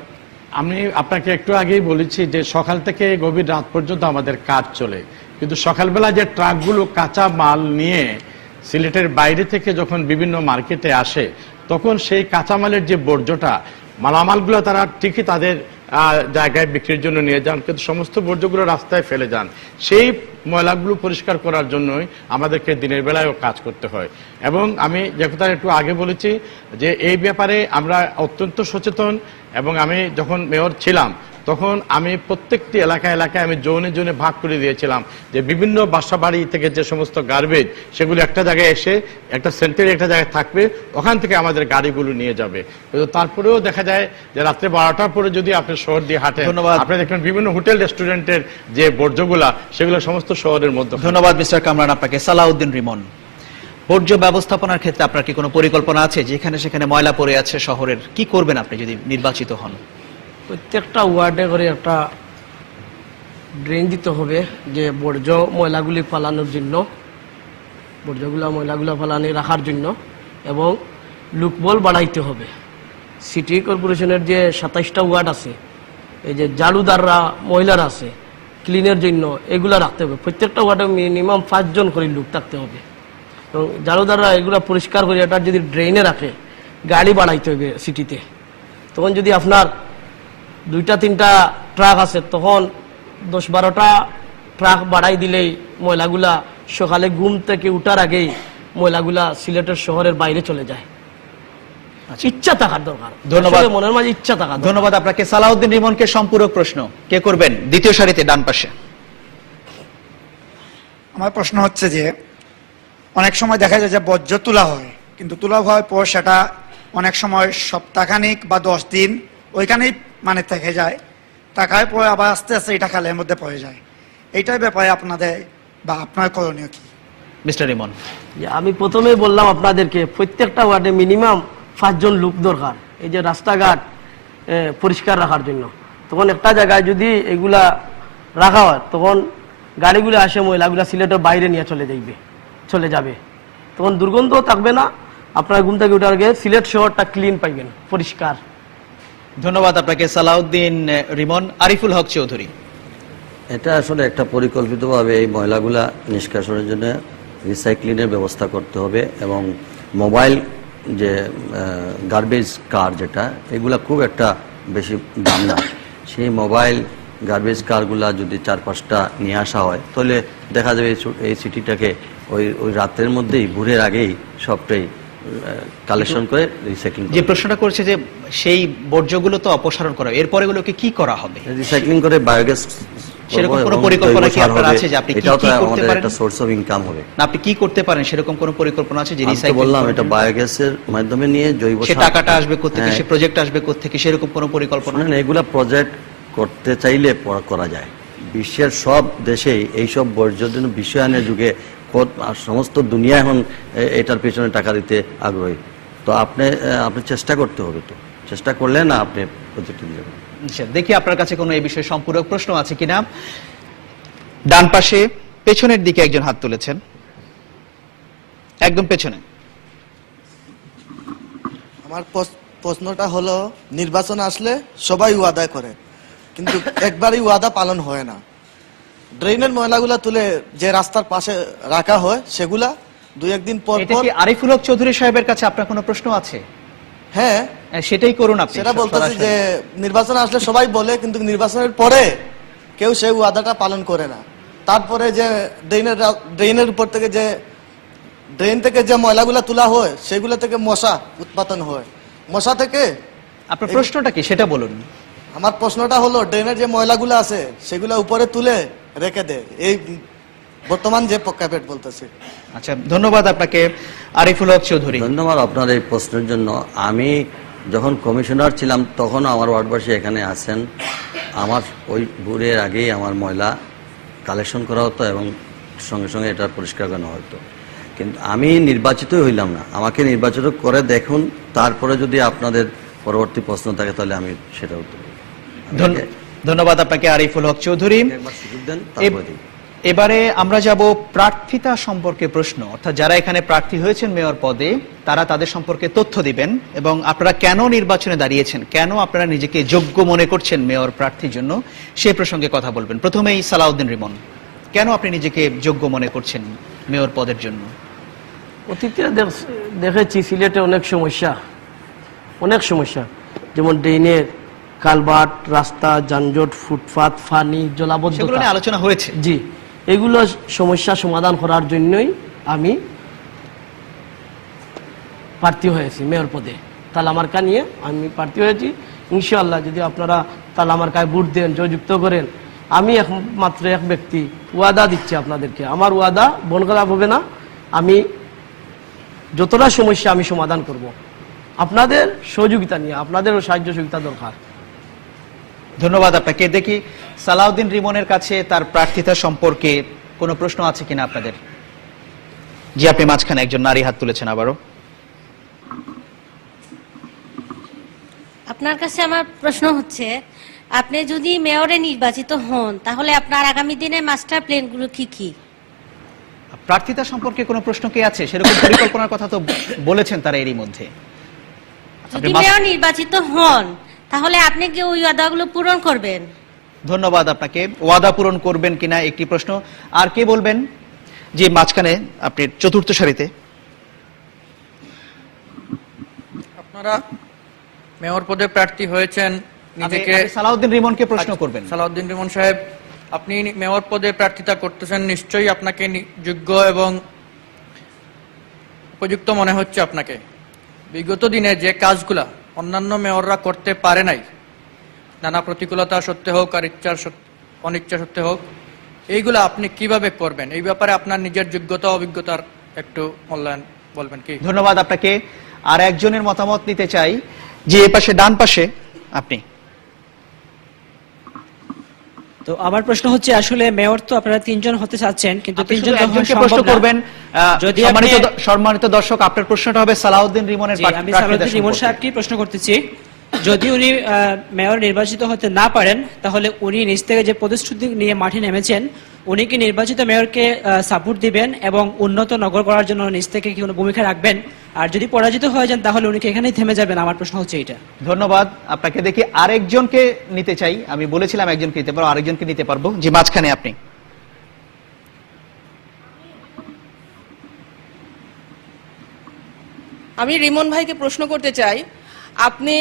আমি আপনাকে একটু আগেই বলেছি যে সকাল থেকে গভীর রাত পর্যন্ত আমাদের কাজ চলে, কিন্তু সকালবেলা যে ট্রাকগুলো কাঁচা মাল নিয়ে সিলেটের বাইরে থেকে যখন বিভিন্ন মার্কেটে আসে, তখন সেই কাঁচামালের যে বর্জ্যটা, মালামালগুলো তারা ঠিকই তাদের জায়গায় বিক্রির জন্য নিয়ে যান, কিন্তু সমস্ত বর্জ্যগুলো রাস্তায় ফেলে যান। সেই ময়লাগুলো পরিষ্কার করার জন্যই আমাদেরকে দিনের বেলায়ও কাজ করতে হয়। এবং আমি যে কথা একটু আগে বলেছি যে এই ব্যাপারে আমরা অত্যন্ত সচেতন, এবং আমি যখন মেয়র ছিলাম তখন আমি প্রত্যেকটি এলাকায় আমি জোনে জোনে ভাগ করে দিয়েছিলাম যে বিভিন্ন বাসা বাড়ি থেকে যে সমস্ত গার্বেজ সেগুলো একটা জায়গায় এসে একটা সেন্টারে একটা জায়গায় থাকবে, ওখান থেকে আমাদের গাড়িগুলো নিয়ে যাবে। কিন্তু তারপরেও দেখা যায় যে রাত্রে 12টার পরে যদি আপনি শহর দিয়ে হাঁটেন, আপনি দেখবেন বিভিন্ন হোটেল রেস্টুরেন্টের যে বর্জ্যগুলা সেগুলো সমস্ত শহরের মধ্যে। ধন্যবাদ মিস্টার কামরান আপনাকে। সালাউদ্দিন রিমন, বর্জ্য ব্যবস্থাপনার ক্ষেত্রে আপনার কি কোনো পরিকল্পনা আছে? যেখানে সেখানে ময়লা পড়ে আছে শহরের, কি করবেন আপনি যদি নির্বাচিত হন? প্রত্যেকটা ওয়ার্ডে করে একটা ড্রেন দিতে হবে, যে বর্জ্য ময়লাগুলি ফালানোর জন্য, ময়লাগুলো ফালানি রাখার জন্য, এবং লুকবল বাড়াইতে হবে। সিটি কর্পোরেশনের যে 27টা ওয়ার্ড আছে, এই যে জালুদাররা মহিলারা আছে ক্লিনের জন্য, এগুলা রাখতে হবে। প্রত্যেকটা ওয়ার্ডে মিনিমাম 5 জন করে লোক থাকতে হবে, এবং জালুদাররা এগুলা পরিষ্কার করে এটা যদি ড্রেনে রাখে, গাড়ি বাড়াইতে হবে সিটিতে। তখন যদি আপনার 2-3টা ট্রাক আছে, তখন 10-12টা ট্রাক বাড়াই দিলেই ময়লাগুলা সকালে ঘুম থেকে উঠার আগেই ময়লাগুলা সিলেটের শহরের বাইরে চলে যায়। ইচ্ছা থাকার দরকার, ধন্যবাদ। মনের মাঝে ইচ্ছা থাকা। ধন্যবাদ আপনাকে। সালাউদ্দিন রিমনকে সম্পূরক প্রশ্ন কে করবেন? দ্বিতীয় সারিতে ডান পাশে। আমার প্রশ্ন হচ্ছে যে অনেক সময় দেখা যায় যে বর্জ্য তোলা হয়, কিন্তু তোলা হওয়ার পর সেটা অনেক সময় সপ্তাহখানিক বা 10 দিন ওইখানেই মানে থেকে যায়, টাকায় পরে আবার আস্তে আস্তে এটা খালের মধ্যে পড়ে যায়। এইটার ব্যাপারে আপনাদের বা আপনার করণীয় কি? মিস্টার রিমন, আমি প্রথমেই বললাম আপনাদেরকে প্রত্যেকটা ওয়ার্ডে মিনিমাম 5 জন লোক দরকার, এই যে রাস্তাঘাট পরিষ্কার রাখার জন্য। তখন একটা জায়গায় যদি এগুলা রাখা হয়, তখন গাড়িগুলো আসে ময়লাগুলা সিলেটের বাইরে নিয়ে চলে যাবে, তখন দুর্গন্ধ থাকবে না। আপনার ঘুম থেকে উঠার আগে সিলেট শহরটা ক্লিন পাইবেন, পরিষ্কার। ধন্যবাদ আপনাকে সালাউদ্দিন রিমন। আরিফুল হক চৌধুরী, এটা আসলে একটা পরিকল্পিতভাবে এই ময়লাগুলা নিষ্কাশনের জন্য রিসাইক্লিংয়ের ব্যবস্থা করতে হবে, এবং মোবাইল যে গার্বেজ কার যেটা, এগুলা খুব একটা বেশি দাম না। সেই মোবাইল গার্বেজ কারগুলা যদি 4-5টা নিয়ে আসা হয়, তাহলে দেখা যাবে এই সিটিটাকে ওই রাতের মধ্যেই ভোরের আগেই সবটাই কালেকশন করে রিসাইক্লিং। যে প্রশ্নটা করছে যে সেই বর্জ্যগুলো তো অপসারণ করা, এরপরে এগুলোকে কি করা হবে? রিসাইক্লিং করে বায়োগ্যাস, সেরকম কোনো পরিকল্পনা কি আপনার আছে যে আপনি কি এটাও তো করতে আমাদের পারেন? একটা সোর্স অফ ইনকাম হবে না, আপনি কি করতে পারেন সেরকম কোনো পরিকল্পনা আছে যে আমি তো রিসাইক্লিং? বললাম এটা বায়োগ্যাসের মাধ্যমে নিয়ে জৈব সে টাকাটা আসবে কোথা থেকে, সে প্রজেক্ট আসবে কোথা থেকে, সেরকম কোনো পরিকল্পনা? না, এগুলা প্রজেক্ট করতে চাইলে করা যায়। বিশ্বের সব দেশেই এইসব বর্জ্যজন্য বিশ্বায়নের যুগে সমস্ত দুনিয়া এখন এটার পেছনে টাকা দিতে আগ্রহী। তো আপনি চেষ্টা করতে হবে, তো চেষ্টা করলে না আপনি প্রজেক্ট দিয়ে যাবেন। দেখি আপনার কাছে কোনো এই বিষয়ে সম্পূরক প্রশ্ন আছে কিনা। ডান পাশে পেছনের দিকে একজন হাত তুলেছেন, একদম পেছনে। আমার প্রশ্নটা হলো, নির্বাচন আসলে সবাই ওয়াদা করে, কিন্তু একবারই ওয়াদা পালন হয় না। ড্রেনের ময়লাগুলা তুলে যে রাস্তার পাশে রাখা হয়, সেগুলা 2-1 দিন পর এটা কি আরিফুল হক চৌধুরী সাহেবের কাছে আপনার কোনো প্রশ্ন আছে? হ্যাঁ, সেটাই করুন আপনি। সেটা বলতেছি যে নির্বাচন আসলে সবাই বলে, কিন্তু নির্বাচনের পরে কেউ সেই ওয়াদাটা পালন করে না। তারপরে যে ড্রেনের উপর থেকে যে ড্রেন থেকে যে ময়লাগুলা তোলা হয়, সেগুলো থেকে মশা উৎপাদন হয়। মশা থেকে আপনার প্রশ্নটা কি সেটা বলুন। আমার প্রশ্নটা হলো, ড্রেনের যে ময়লাগুলো আছে সেগুলো উপরে তুলে রেখে দেয়, এই বর্তমান যে প্রেক্ষাপট বলতেছি। আচ্ছা, ধন্যবাদ আপনাকে আরিফুল হক চৌধুরী। ধন্যবাদ আপনার এই প্রশ্নের জন্য। আমি যখন কমিশনার ছিলাম তখন আমার ওয়ার্ডবাসী এখানে আসেন, আমার ওই ভোরের আগেই আমার ময়লা কালেকশন করা হতো এবং সঙ্গে সঙ্গে এটা পরিষ্কার করা হতো। কিন্তু আমি নির্বাচিতই হইলাম না, আমাকে নির্বাচিত করে দেখুন, তারপরে যদি আপনাদের পরবর্তী প্রশ্ন থাকে তাহলে আমি সেটা উত্তর দেব। ধন্যবাদ আপনাকে আরিফুল হক চৌধুরী। একবার সুযোগ দেন, তারপরে দিই। এবারে আমরা যাব প্রার্থিতা সম্পর্কে প্রশ্ন, অর্থাৎ যারা এখানে প্রার্থী হয়েছেন মেয়র পদে তারা তাদের সম্পর্কে তথ্য দিবেন এবং আপনারা কেন নির্বাচনে দাঁড়িয়েছেন, কেন আপনারা নিজেকে যোগ্য মনে করছেন মেয়র প্রার্থীর জন্য, সেই প্রসঙ্গে কথা বলবেন। প্রথমেই সালাউদ্দিন রিমন, কেন আপনি নিজেকে যোগ্য মনে করছেন মেয়র পদের জন্য? অতীতে দেখেছি সিলেটে অনেক সমস্যা, যেমন ড্রেনের, কালভার্ট, রাস্তা, যানজট, ফুটপাত, পানি, জলাবদ্ধতা আলোচনা হয়েছে। জি, এগুলো সমস্যা সমাধান করার জন্যই আমি প্রার্থী হয়েছি মেয়র পদে। তালামার্কা নিয়ে আমি প্রার্থী হয়েছি। ইনশাআল্লাহ যদি আপনারা তালামার্কায় ভোট দেন, জয়যুক্ত করেন, আমি একমাত্র এক ব্যক্তি ওয়াদা দিচ্ছি আপনাদেরকে, আমার ওয়াদা বনখারাপ হবে না। আমি যতটা সমস্যা আমি সমাধান করব, আপনাদের সহযোগিতা নিয়ে, আপনাদেরও সাহায্য সহযোগিতা দরকার। ধন্যবাদ আপনাকে। দেখি সালাউদ্দিন রিমনের কাছে তার প্রার্থিতা সম্পর্কে কোনো প্রশ্ন আছে কিনা আপনাদের। জি, আপনি মাঝখানে একজন নারী হাত তুলেছেন আবারও। আপনার কাছে আমার প্রশ্ন হচ্ছে, আপনি যদি মেয়রে নির্বাচিত হন তাহলে আপনার আগামী দিনে মাস্টার প্ল্যানগুলো কি কি? প্রার্থিতা সম্পর্কে কোনো প্রশ্ন কি আছে? সেরকম পরিকল্পনার কথা তো বলেছেন তারা এরই মধ্যে। যদি মেয়র নির্বাচিত হন তাহলে আপনি কি ওই ওয়াদাগুলো পূরণ করবেন? ধন্যবাদ আপনাকে। ওয়াদা পূরণ করবেন কিনা একটি প্রশ্ন। আর কে বলবেন? যে মাঝখানে আপনি চতুর্থ সারিতে। আপনারা মেয়র পদে প্রার্থী হয়েছেন, নিজেকে সালাউদ্দিন রিমনকে প্রশ্ন করবেন। সালাউদ্দিন রিমন সাহেব, আপনি মেয়র পদে প্রার্থিতা করতেছেন, নিশ্চয়ই আপনাকে যোগ্য এবং উপযুক্ত মনে হচ্ছে আপনাকে। বিগত দিনে যে কাজগুলা অন্যান্য মেয়ররা করতে পারে নাই, নানা প্রতিকূলতা সত্ত্বে হোক আর অনিচ্ছা সত্ত্বে হোক, এইগুলা আপনি কিভাবে করবেন? এই ব্যাপারে আপনার নিজের যোগ্যতা অভিজ্ঞতার একটু মূল্যায়ন বলবেন কি? ধন্যবাদ আপনাকে। আর একজনের মতামত নিতে চাই, যে এ পাশে ডান পাশে আপনি। তো আমার প্রশ্ন হচ্ছে, আসলে মেয়র তো আপনারা তিনজন হতে চাচ্ছেন, কিন্তু তিনজন একজনকে প্রশ্ন করবেন। যদি সম্মানিত দর্শক, আপনার প্রশ্নটা হবে সালাউদ্দিন রিমনের। আমি সালাউদ্দিন রিমন সাহেবকে প্রশ্ন করতেছি, যদি উনি মেয়র নির্বাচিত হতে না পারেন তাহলে উনি নিজ থেকে যে প্রতিশ্রুতি নিয়ে মাঠে নেমেছেন, উনি কি নির্বাচিত মেয়রকে সাপোর্ট দিবেন এবং উন্নত নগর করার জন্য নিজ থেকে কি কোনো ভূমিকা রাখবেন? আর যদি পরাজিত হয়ে যান তাহলে উনি কি এখানেই থেমে যাবেন? আমার প্রশ্ন হচ্ছে এটা। ধন্যবাদ আপনাকে। দেখি আরেকজনকে নিতে চাই। আমি বলেছিলাম একজনকে নিতে পারবো, আরেকজনকে নিতে পারবো। যে মাঝখানে আপনি। আমি রিমন ভাইকে প্রশ্ন করতে চাই, আপনি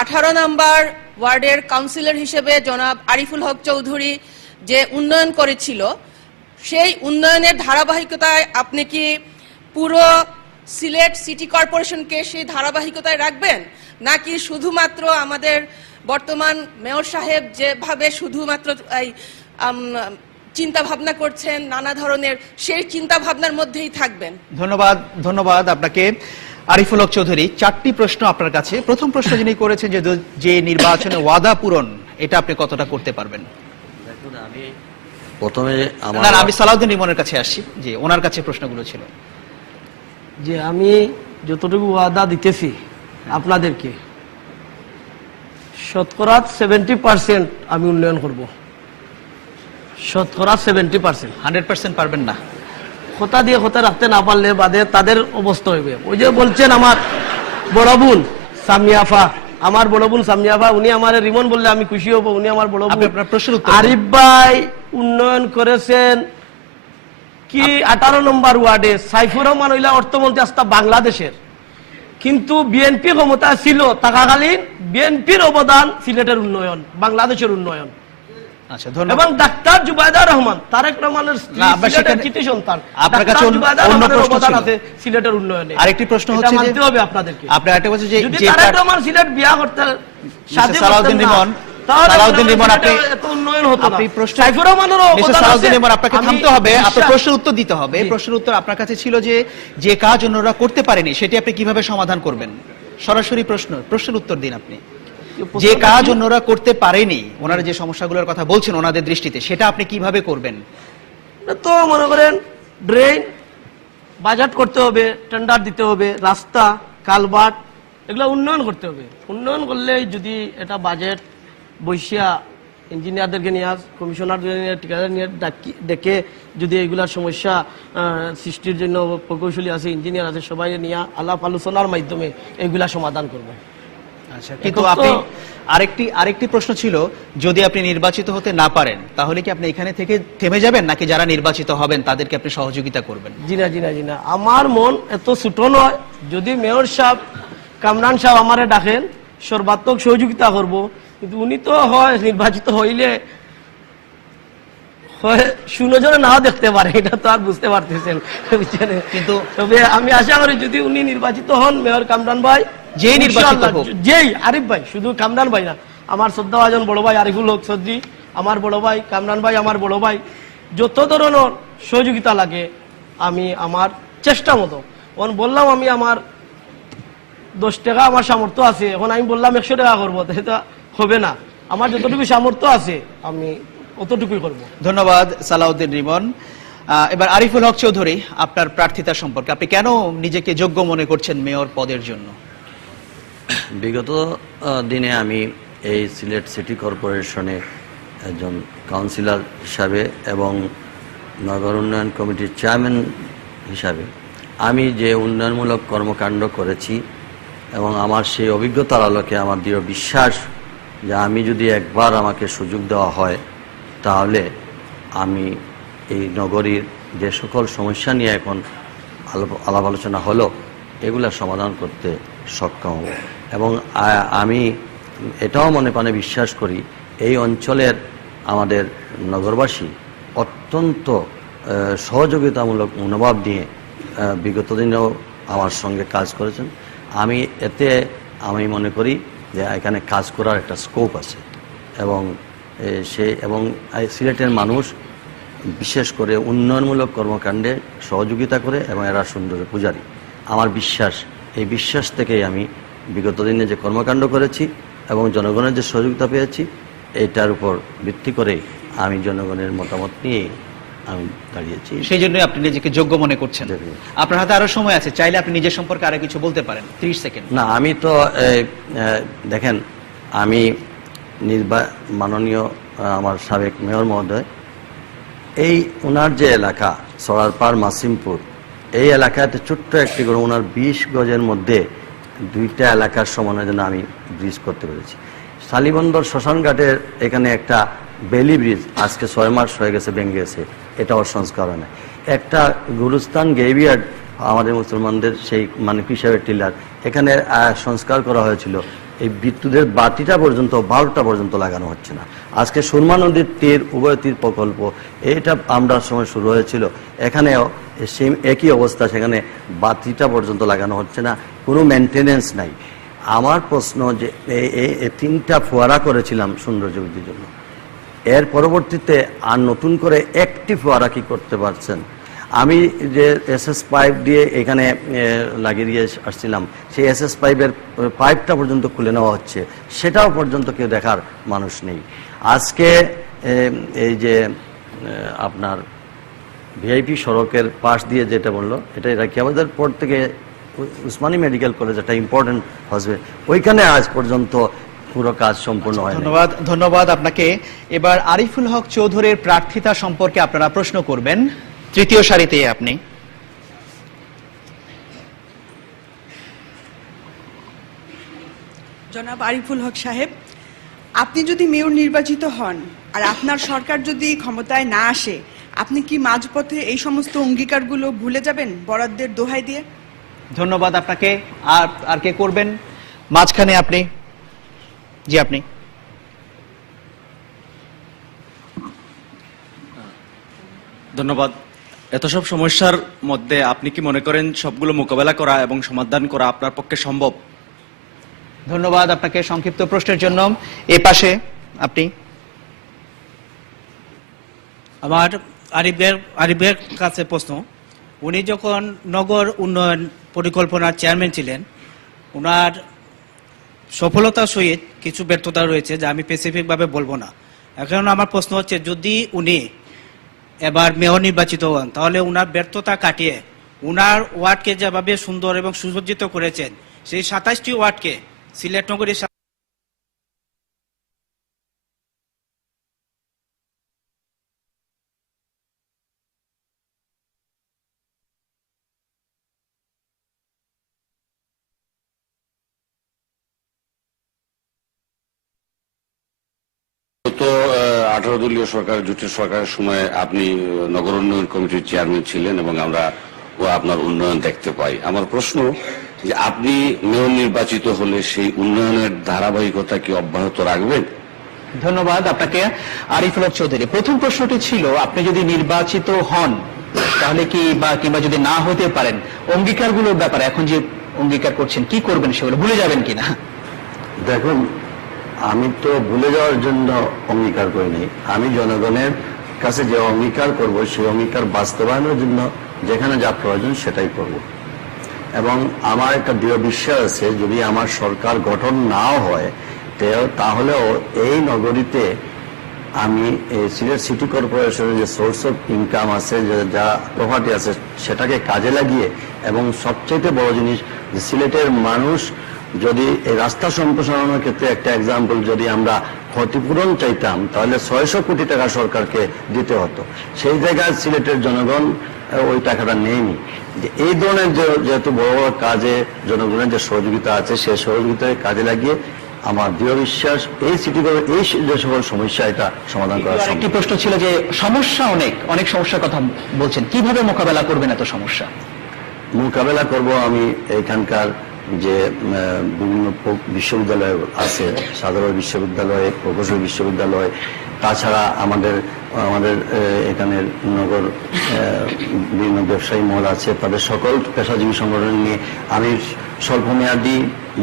18 নম্বর ওয়ার্ডের কাউন্সিলর হিসেবে জনাব আরিফুল হক চৌধুরী যে উন্নয়ন করেছিল, সেই উন্নয়নের ধারাবাহিকতায় আপনি কি পুরো সিলেট সিটি কর্পোরেশনকে সেই ধারাবাহিকতায় রাখবেন, নাকি শুধুমাত্র আমাদের বর্তমান মেয়র সাহেব যেভাবে শুধুমাত্র চিন্তা ভাবনা করছেন নানা ধরনের, সেই চিন্তা ভাবনার মধ্যেই থাকবেন? ধন্যবাদ আপনাকে আরিফুল হক চৌধুরী। 4টি প্রশ্ন আপনার কাছে। প্রথম প্রশ্ন যিনি করেছেন যে নির্বাচনে ওয়াদা পূরণ, এটা আপনি কতটা করতে পারবেন? আমি প্রথমে আমি সালাউদ্দিন রিমনের কাছে আসছি, যে ওনার কাছে প্রশ্নগুলো ছিল। যে আমি যতটুকু ওয়াদা দিতেছি আপনাদেরকে, শতকরা 70% আমি উন্নয়ন করব। শতকরা 70%। 100% পারবেন না? কথা দিয়ে কথা রাখতে না পারলে বাদে তাদের অবস্থা হইবে। ওই যে বলছেন আমার বড় বোন সামিয়াফা, উনি আমার রিমন বললে আমি খুশি হব। উনি আমার বড় বোন। আরিফ ভাই উন্নয়ন করেছেন কি 18 নম্বর ওয়ার্ডে। সাইফুর রহমান হইলা অর্থমন্ত্রী আস্থা বাংলাদেশের, কিন্তু বিএনপি ক্ষমতা ছিল থাকাকালীন বিএনপির অবদান সিলেটের উন্নয়ন, বাংলাদেশের উন্নয়ন। আচ্ছা, এবং ডাক্তার জুবাইদা রহমান, তারেক রহমানের কৃতি সন্তান, আপনার কাছে অন্য প্রশ্ন আছে সিলেটের উন্নয়নে। আরেকটি প্রশ্ন হচ্ছে, মানতে হবে আপনাদেরকে। আপনি আরেকটা বলছেন যে তারেক রহমান সিলেট বিয়া করতে সালাউদ্দিন রিমন, তাহলে সালাউদ্দিন রিমন, আপনি এত উন্নয়ন হতো না। আপনি প্রশ্ন সাইফুর রহমানেরও মিস্টার অবদান সালাউদ্দিন আছে। রিমন, আপনাকে আমি থামতে হবে, আপনার বিশ্বাস- প্রশ্নের উত্তর দিতে হবে। প্রশ্নের উত্তর আপনার কাছে ছিল যে কাজ অন্যরা করতে পারেনি সেটি আপনি কিভাবে সমাধান করবেন? সরাসরি প্রশ্নের উত্তর দিন আপনি। যে কাজ অন্যরা করতে পারেনি, ওনারা যে সমস্যাগুলোর কথা বলছেন ওনাদের দৃষ্টিতে, সেটা আপনি কিভাবে করবেন? তো মনে করেন ড্রেন বাজেট করতে হবে, টেন্ডার দিতে হবে, রাস্তা কালভার্ট এগুলো উন্নয়ন করতে হবে। উন্নয়ন করলে যদি এটা বাজেট বৈশিয়া ইঞ্জিনিয়ারদেরকে নিয়ে কমিশনারদের নিয়ে ঠিকাদার নিয়ে ডেকে যদি এইগুলার সমস্যা সৃষ্টির জন্য প্রকৌশলী আছে, ইঞ্জিনিয়ার আছে, সবাই নিয়ে আলাপ আলোচনার মাধ্যমে এইগুলা সমাধান করবে। আচ্ছা, কিন্তু আপনি আরেকটি প্রশ্ন ছিল, যদি আপনি নির্বাচিত হতে না পারেন তাহলে কি আপনি এখানে থেকে থেমে যাবেন, নাকি যারা নির্বাচিত হবেন তাদেরকে আপনি সহযোগিতা করবেন? জি না, আমার মন এত ছোট নয়। যদি মেয়র সাহেব কামরান সাহেব আমারে ডাকেন সর্বাত্মক সহযোগিতা করব, কিন্তু উনি তো হয় নির্বাচিত হইলে সুনজরে নাও দেখতে পারে, এটা তো আর বুঝতে পারতেছেন। কিন্তু তবে আমি আশা করি যদি উনি নির্বাচিত হন, মেয়র কামরান ভাই যেই নির্বাচিত হোক, যেই আরিফ ভাই, শুধু কামরান ভাই না, আমার শ্রদ্ধাভাজন বড় ভাই আরিফুল হক চৌধুরী আমার বড় ভাই, কামরান ভাই আমার বড় ভাই, যত ধরনের সহযোগিতা লাগে আমি আমার চেষ্টা মতো, বললাম আমি আমার 10 টাকা আমার সামর্থ্য আছে, এখন আমি বললাম 100 টাকা করবো, এটা হবে না। আমার যতটুকু সামর্থ্য আছে আমি অতটুকুই করব। ধন্যবাদ সালাউদ্দিন রিমন। এবার আরিফুল হক চৌধুরী, আপনার প্রার্থিতা সম্পর্কে, আপনি কেন নিজেকে যোগ্য মনে করছেন মেয়র পদের জন্য? বিগত দিনে আমি এই সিলেট সিটি কর্পোরেশনে একজন কাউন্সিলর হিসাবে এবং নগর উন্নয়ন কমিটির চেয়ারম্যান হিসাবে আমি যে উন্নয়নমূলক কর্মকাণ্ড করেছি এবং আমার সেই অভিজ্ঞতার আলোকে আমার দৃঢ় বিশ্বাস যে আমি যদি একবার আমাকে সুযোগ দেওয়া হয় তাহলে আমি এই নগরীর যে সকল সমস্যা নিয়ে এখন আলাপ আলোচনা হলো এগুলা সমাধান করতে সক্ষম হব। এবং আমি এটাও মনে প্রাণে বিশ্বাস করি এই অঞ্চলের আমাদের নগরবাসী অত্যন্ত সহযোগিতামূলক মনোভাব নিয়ে বিগত দিনেও আমার সঙ্গে কাজ করেছেন। আমি মনে করি যে এখানে কাজ করার একটা স্কোপ আছে এবং সিলেটের মানুষ বিশেষ করে উন্নয়নমূলক কর্মকাণ্ডে সহযোগিতা করে এবং এরা সুন্দর পূজারী। আমার বিশ্বাস, এই বিশ্বাস থেকেই আমি বিগত দিনে যে কর্মকাণ্ড করেছি এবং জনগণের যে সহযোগিতা পেয়েছি এইটার উপর ভিত্তি করেই আমি জনগণের মতামত নিয়ে আমি দাঁড়িয়েছি। সেই জন্যই আপনি নিজেকে যোগ্য মনে করছেন। আপনার হাতে আরো সময় আছে, চাইলে আপনি নিজের সম্পর্কে আরো কিছু বলতে পারেন, 30 সেকেন্ড। না, আমি তো দেখেন, আমি মাননীয় আমার সাবেক মেয়র মহোদয়, এই ওনার যে এলাকা সরারপাড় মাসিমপুর, এই এলাকাতে ছোট্ট একটি করে ওনার 20 গজের মধ্যে 2টা এলাকার সমন্বয়ের জন্য আমি ব্রিজ করতে পেরেছি। শালিবন্দর শ্মশানঘাটের এখানে একটা বেলি ব্রিজ আজকে 6 মাস হয়ে গেছে, ভেঙে গেছে, এটাও সংস্কার হয় না। একটা গুরুস্থান গেভিয়ার্ড আমাদের মুসলমানদের সেই মানে পিসাবের টিলার, এখানে সংস্কার করা হয়েছিল, এই বিদ্যুতের বাতিটা পর্যন্ত 12টা পর্যন্ত লাগানো হচ্ছে না। আজকে সুরমা নদীর তীর, উভয় তীর প্রকল্প, এইটা আমরা সময় শুরু হয়েছিল, এখানেও সেম একই অবস্থা, সেখানে বাতিটা পর্যন্ত লাগানো হচ্ছে না, কোনো মেনটেনেন্স নাই। আমার প্রশ্ন যে এই 3টা ফোয়ারা করেছিলাম সৌন্দর্য বৃদ্ধির জন্য, এর পরবর্তীতে আর নতুন করে একটি ফোয়ারা কি করতে পারছেন? আমি যে এসএস পাইপ দিয়ে এখানে লাগিয়ে দিয়ে আসছিলাম, সেই এসএস পাইপের পাইপটা পর্যন্ত খুলে নেওয়া হচ্ছে, সেটাও পর্যন্ত কেউ দেখার মানুষ নেই। আজকে এই যে আপনার ভিআইপি সড়কের পাশ দিয়ে যেটা বললো, এটা রাখিয়াবাজার পর থেকে উসমানী মেডিকেল কলেজ, একটা ইম্পর্টেন্ট হসপিটাল, ওইখানে আজ পর্যন্ত পুরো কাজ সম্পূর্ণ হয়। ধন্যবাদ আপনাকে। এবার আরিফুল হক চৌধুরীর প্রার্থিতা সম্পর্কে আপনারা প্রশ্ন করবেন। 3য় সারিতে আপনি। জনাব আরিফুল হক সাহেব, আপনি যদি মেয়র নির্বাচিত হন আর আপনার সরকার যদি ক্ষমতায় না আসে, আপনি কি মাঝপথে এই সমস্ত অঙ্গীকারগুলো ভুলে যাবেন বরাদ্দের দোহাই দিয়ে? ধন্যবাদ আপনাকে। আর কে করবেন? মাঝখানে আপনি। জি, আপনি। ধন্যবাদ। এত সব সমস্যার মধ্যে আপনি কি মনে করেন সবগুলো মোকাবেলা করা এবং সমাধান করা আপনার পক্ষে সম্ভব? ধন্যবাদ আপনাকে সংক্ষিপ্ত প্রশ্নের জন্য। এ পাশে আপনি? আমার আরিফের কাছে প্রশ্ন, উনি যখন নগর উন্নয়ন পরিকল্পনার চেয়ারম্যান ছিলেন, ওনার সফলতার সহিত কিছু ব্যর্থতা রয়েছে যা আমি স্পেসিফিকভাবে বলবো না। এখন আমার প্রশ্ন হচ্ছে, যদি উনি এবার মেয়র নির্বাচিত হন তাহলে উনার ব্যর্থতা কাটিয়ে উনার ওয়ার্ডকে যেভাবে সুন্দর এবং সুসজ্জিত করেছেন, সেই 27টি ওয়ার্ডকে সিলেট নগরীর গত 18 দলীয় সরকার, জোটের সরকারের সময় আপনি নগর উন্নয়ন কমিটির চেয়ারম্যান ছিলেন এবং আমরা আপনার উন্নয়ন দেখতে পাই। আমার প্রশ্ন যে আপনি মেয়র নির্বাচিত হলে সেই উন্নয়নের ধারাবাহিকতা কি অব্যাহত রাখবেন? ধন্যবাদ আপনাকে। আরিফুল হক চৌধুরী, প্রথম প্রশ্নটি ছিল আপনি যদি নির্বাচিত হন তাহলে কি কিংবা যদি না হতে পারেন, অঙ্গীকারগুলোর ব্যাপারে এখন যে অঙ্গীকার করছেন কি করবেন, সেগুলো ভুলে যাবেন কিনা? দেখুন, আমি তো ভুলে যাওয়ার জন্য অঙ্গীকার করিনি। আমি জনগণের কাছে যে অঙ্গীকার করব সেই অঙ্গীকার বাস্তবায়নের জন্য যেখানে যা প্রয়োজন সেটাই করব। এবং আমার একটা দৃঢ় বিশ্বাস আছে, যদি আমার সরকার গঠন নাও হয় তাহলেও এই নগরীতে আমি সিলেট সিটি কর্পোরেশনের যে সোর্স অফ ইনকাম আছে, যা প্রপার্টি আছে, সেটাকে কাজে লাগিয়ে, এবং সবচেয়ে বড় জিনিস যে সিলেটের মানুষ যদি এই রাস্তা সম্প্রসারণের ক্ষেত্রে একটা এক্সাম্পল, যদি আমরা ক্ষতিপূরণ চাইতাম তাহলে 600 কোটি টাকা সরকারকে দিতে হতো। সেই জায়গায় সিলেটের জনগণ ওই টাকাটা নেয়নি। যে এই ধরনের যেহেতু বড় বড় কাজে জনগণের যে সহযোগিতা আছে, সেই সহযোগিতাকে কাজে লাগিয়ে আমার দৃঢ় বিশ্বাস এই সিটি এই যে সকল সমস্যা এটা সমাধান করা সম্ভব। একটি প্রশ্ন ছিল যে সমস্যা অনেক সমস্যার কথা বলছেন, কিভাবে মোকাবেলা করবেন এত সমস্যা? মোকাবেলা করব আমি এখানকার যে বিভিন্ন বিশ্ববিদ্যালয় আছে, সাধারণ বিশ্ববিদ্যালয়, প্রকৌশল বিশ্ববিদ্যালয়, তাছাড়া আমাদের এখানের নগর বিভিন্ন ব্যবসায়ী মহল আছে, তাদের সকল পেশাজীবী সংগঠন নিয়ে আমি স্বল্পমেয়াদী,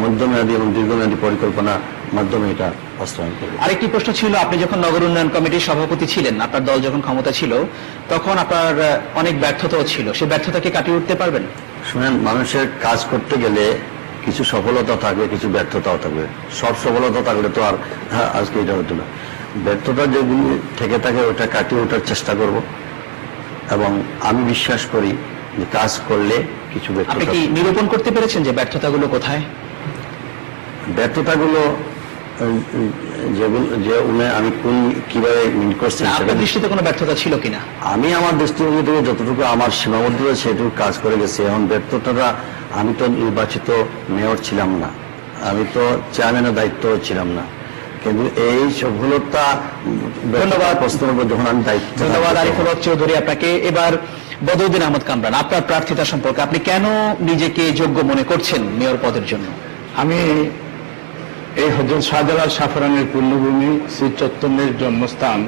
মধ্যমেয়াদী এবং দীর্ঘমেয়াদী পরিকল্পনার মাধ্যমে এটা বাস্তবায়ন করব। আরেকটি প্রশ্ন ছিল, আপনি যখন নগর উন্নয়ন কমিটির সভাপতি ছিলেন, আপনার দল যখন ক্ষমতা ছিল, তখন আপনার অনেক ব্যর্থতাও ছিল, সেই ব্যর্থতাকে কাটিয়ে উঠতে পারবেন? শুনেন, মানুষের কাজ করতে গেলে কিছু সফলতা থাকবে, কিছু ব্যর্থতাও থাকবে। সব সফলতা থাকলে তো আর আজকে এটা হতো না। ব্যর্থতা যেগুলি থেকে থাকে ওটা কাটিয়ে ওঠার চেষ্টা করব, এবং আমি বিশ্বাস করি যে কাজ করলে কিছু ব্যর্থতা। আপনি কি নিরূপণ করতে পেরেছেন যে ব্যর্থতাগুলো কোথায়? ব্যর্থতাগুলো আমি কিভাবে মিন করছি, আপনার দৃষ্টিতে কোনো ব্যর্থতা ছিল কিনা? আমি আমার দৃষ্টিভঙ্গি থেকে যতটুকু আমার সীমাবদ্ধতা সেটুকু কাজ করে গেছি। এখন ব্যর্থতাটা, আমি তো নির্বাচিত মেয়র ছিলাম না, আমি তো চেয়ারম্যানের দায়িত্ব ছিলাম না, কিন্তু এই সফলতা, ধন্যবাদ প্রশ্নের উপর যখন আমি দায়িত্ব। ধন্যবাদ আরিফুল হক চৌধুরী আপনাকে। এবার বদরুদ্দিন আহমদ কামরান, আপনার প্রার্থিতা সম্পর্কে আপনি কেন নিজেকে যোগ্য মনে করছেন মেয়র পদের জন্য? আমি এই হযরত শাহজালাল শাহফরানের পূর্ণভূমি, শ্রী চৈতন্যের জন্মস্থান,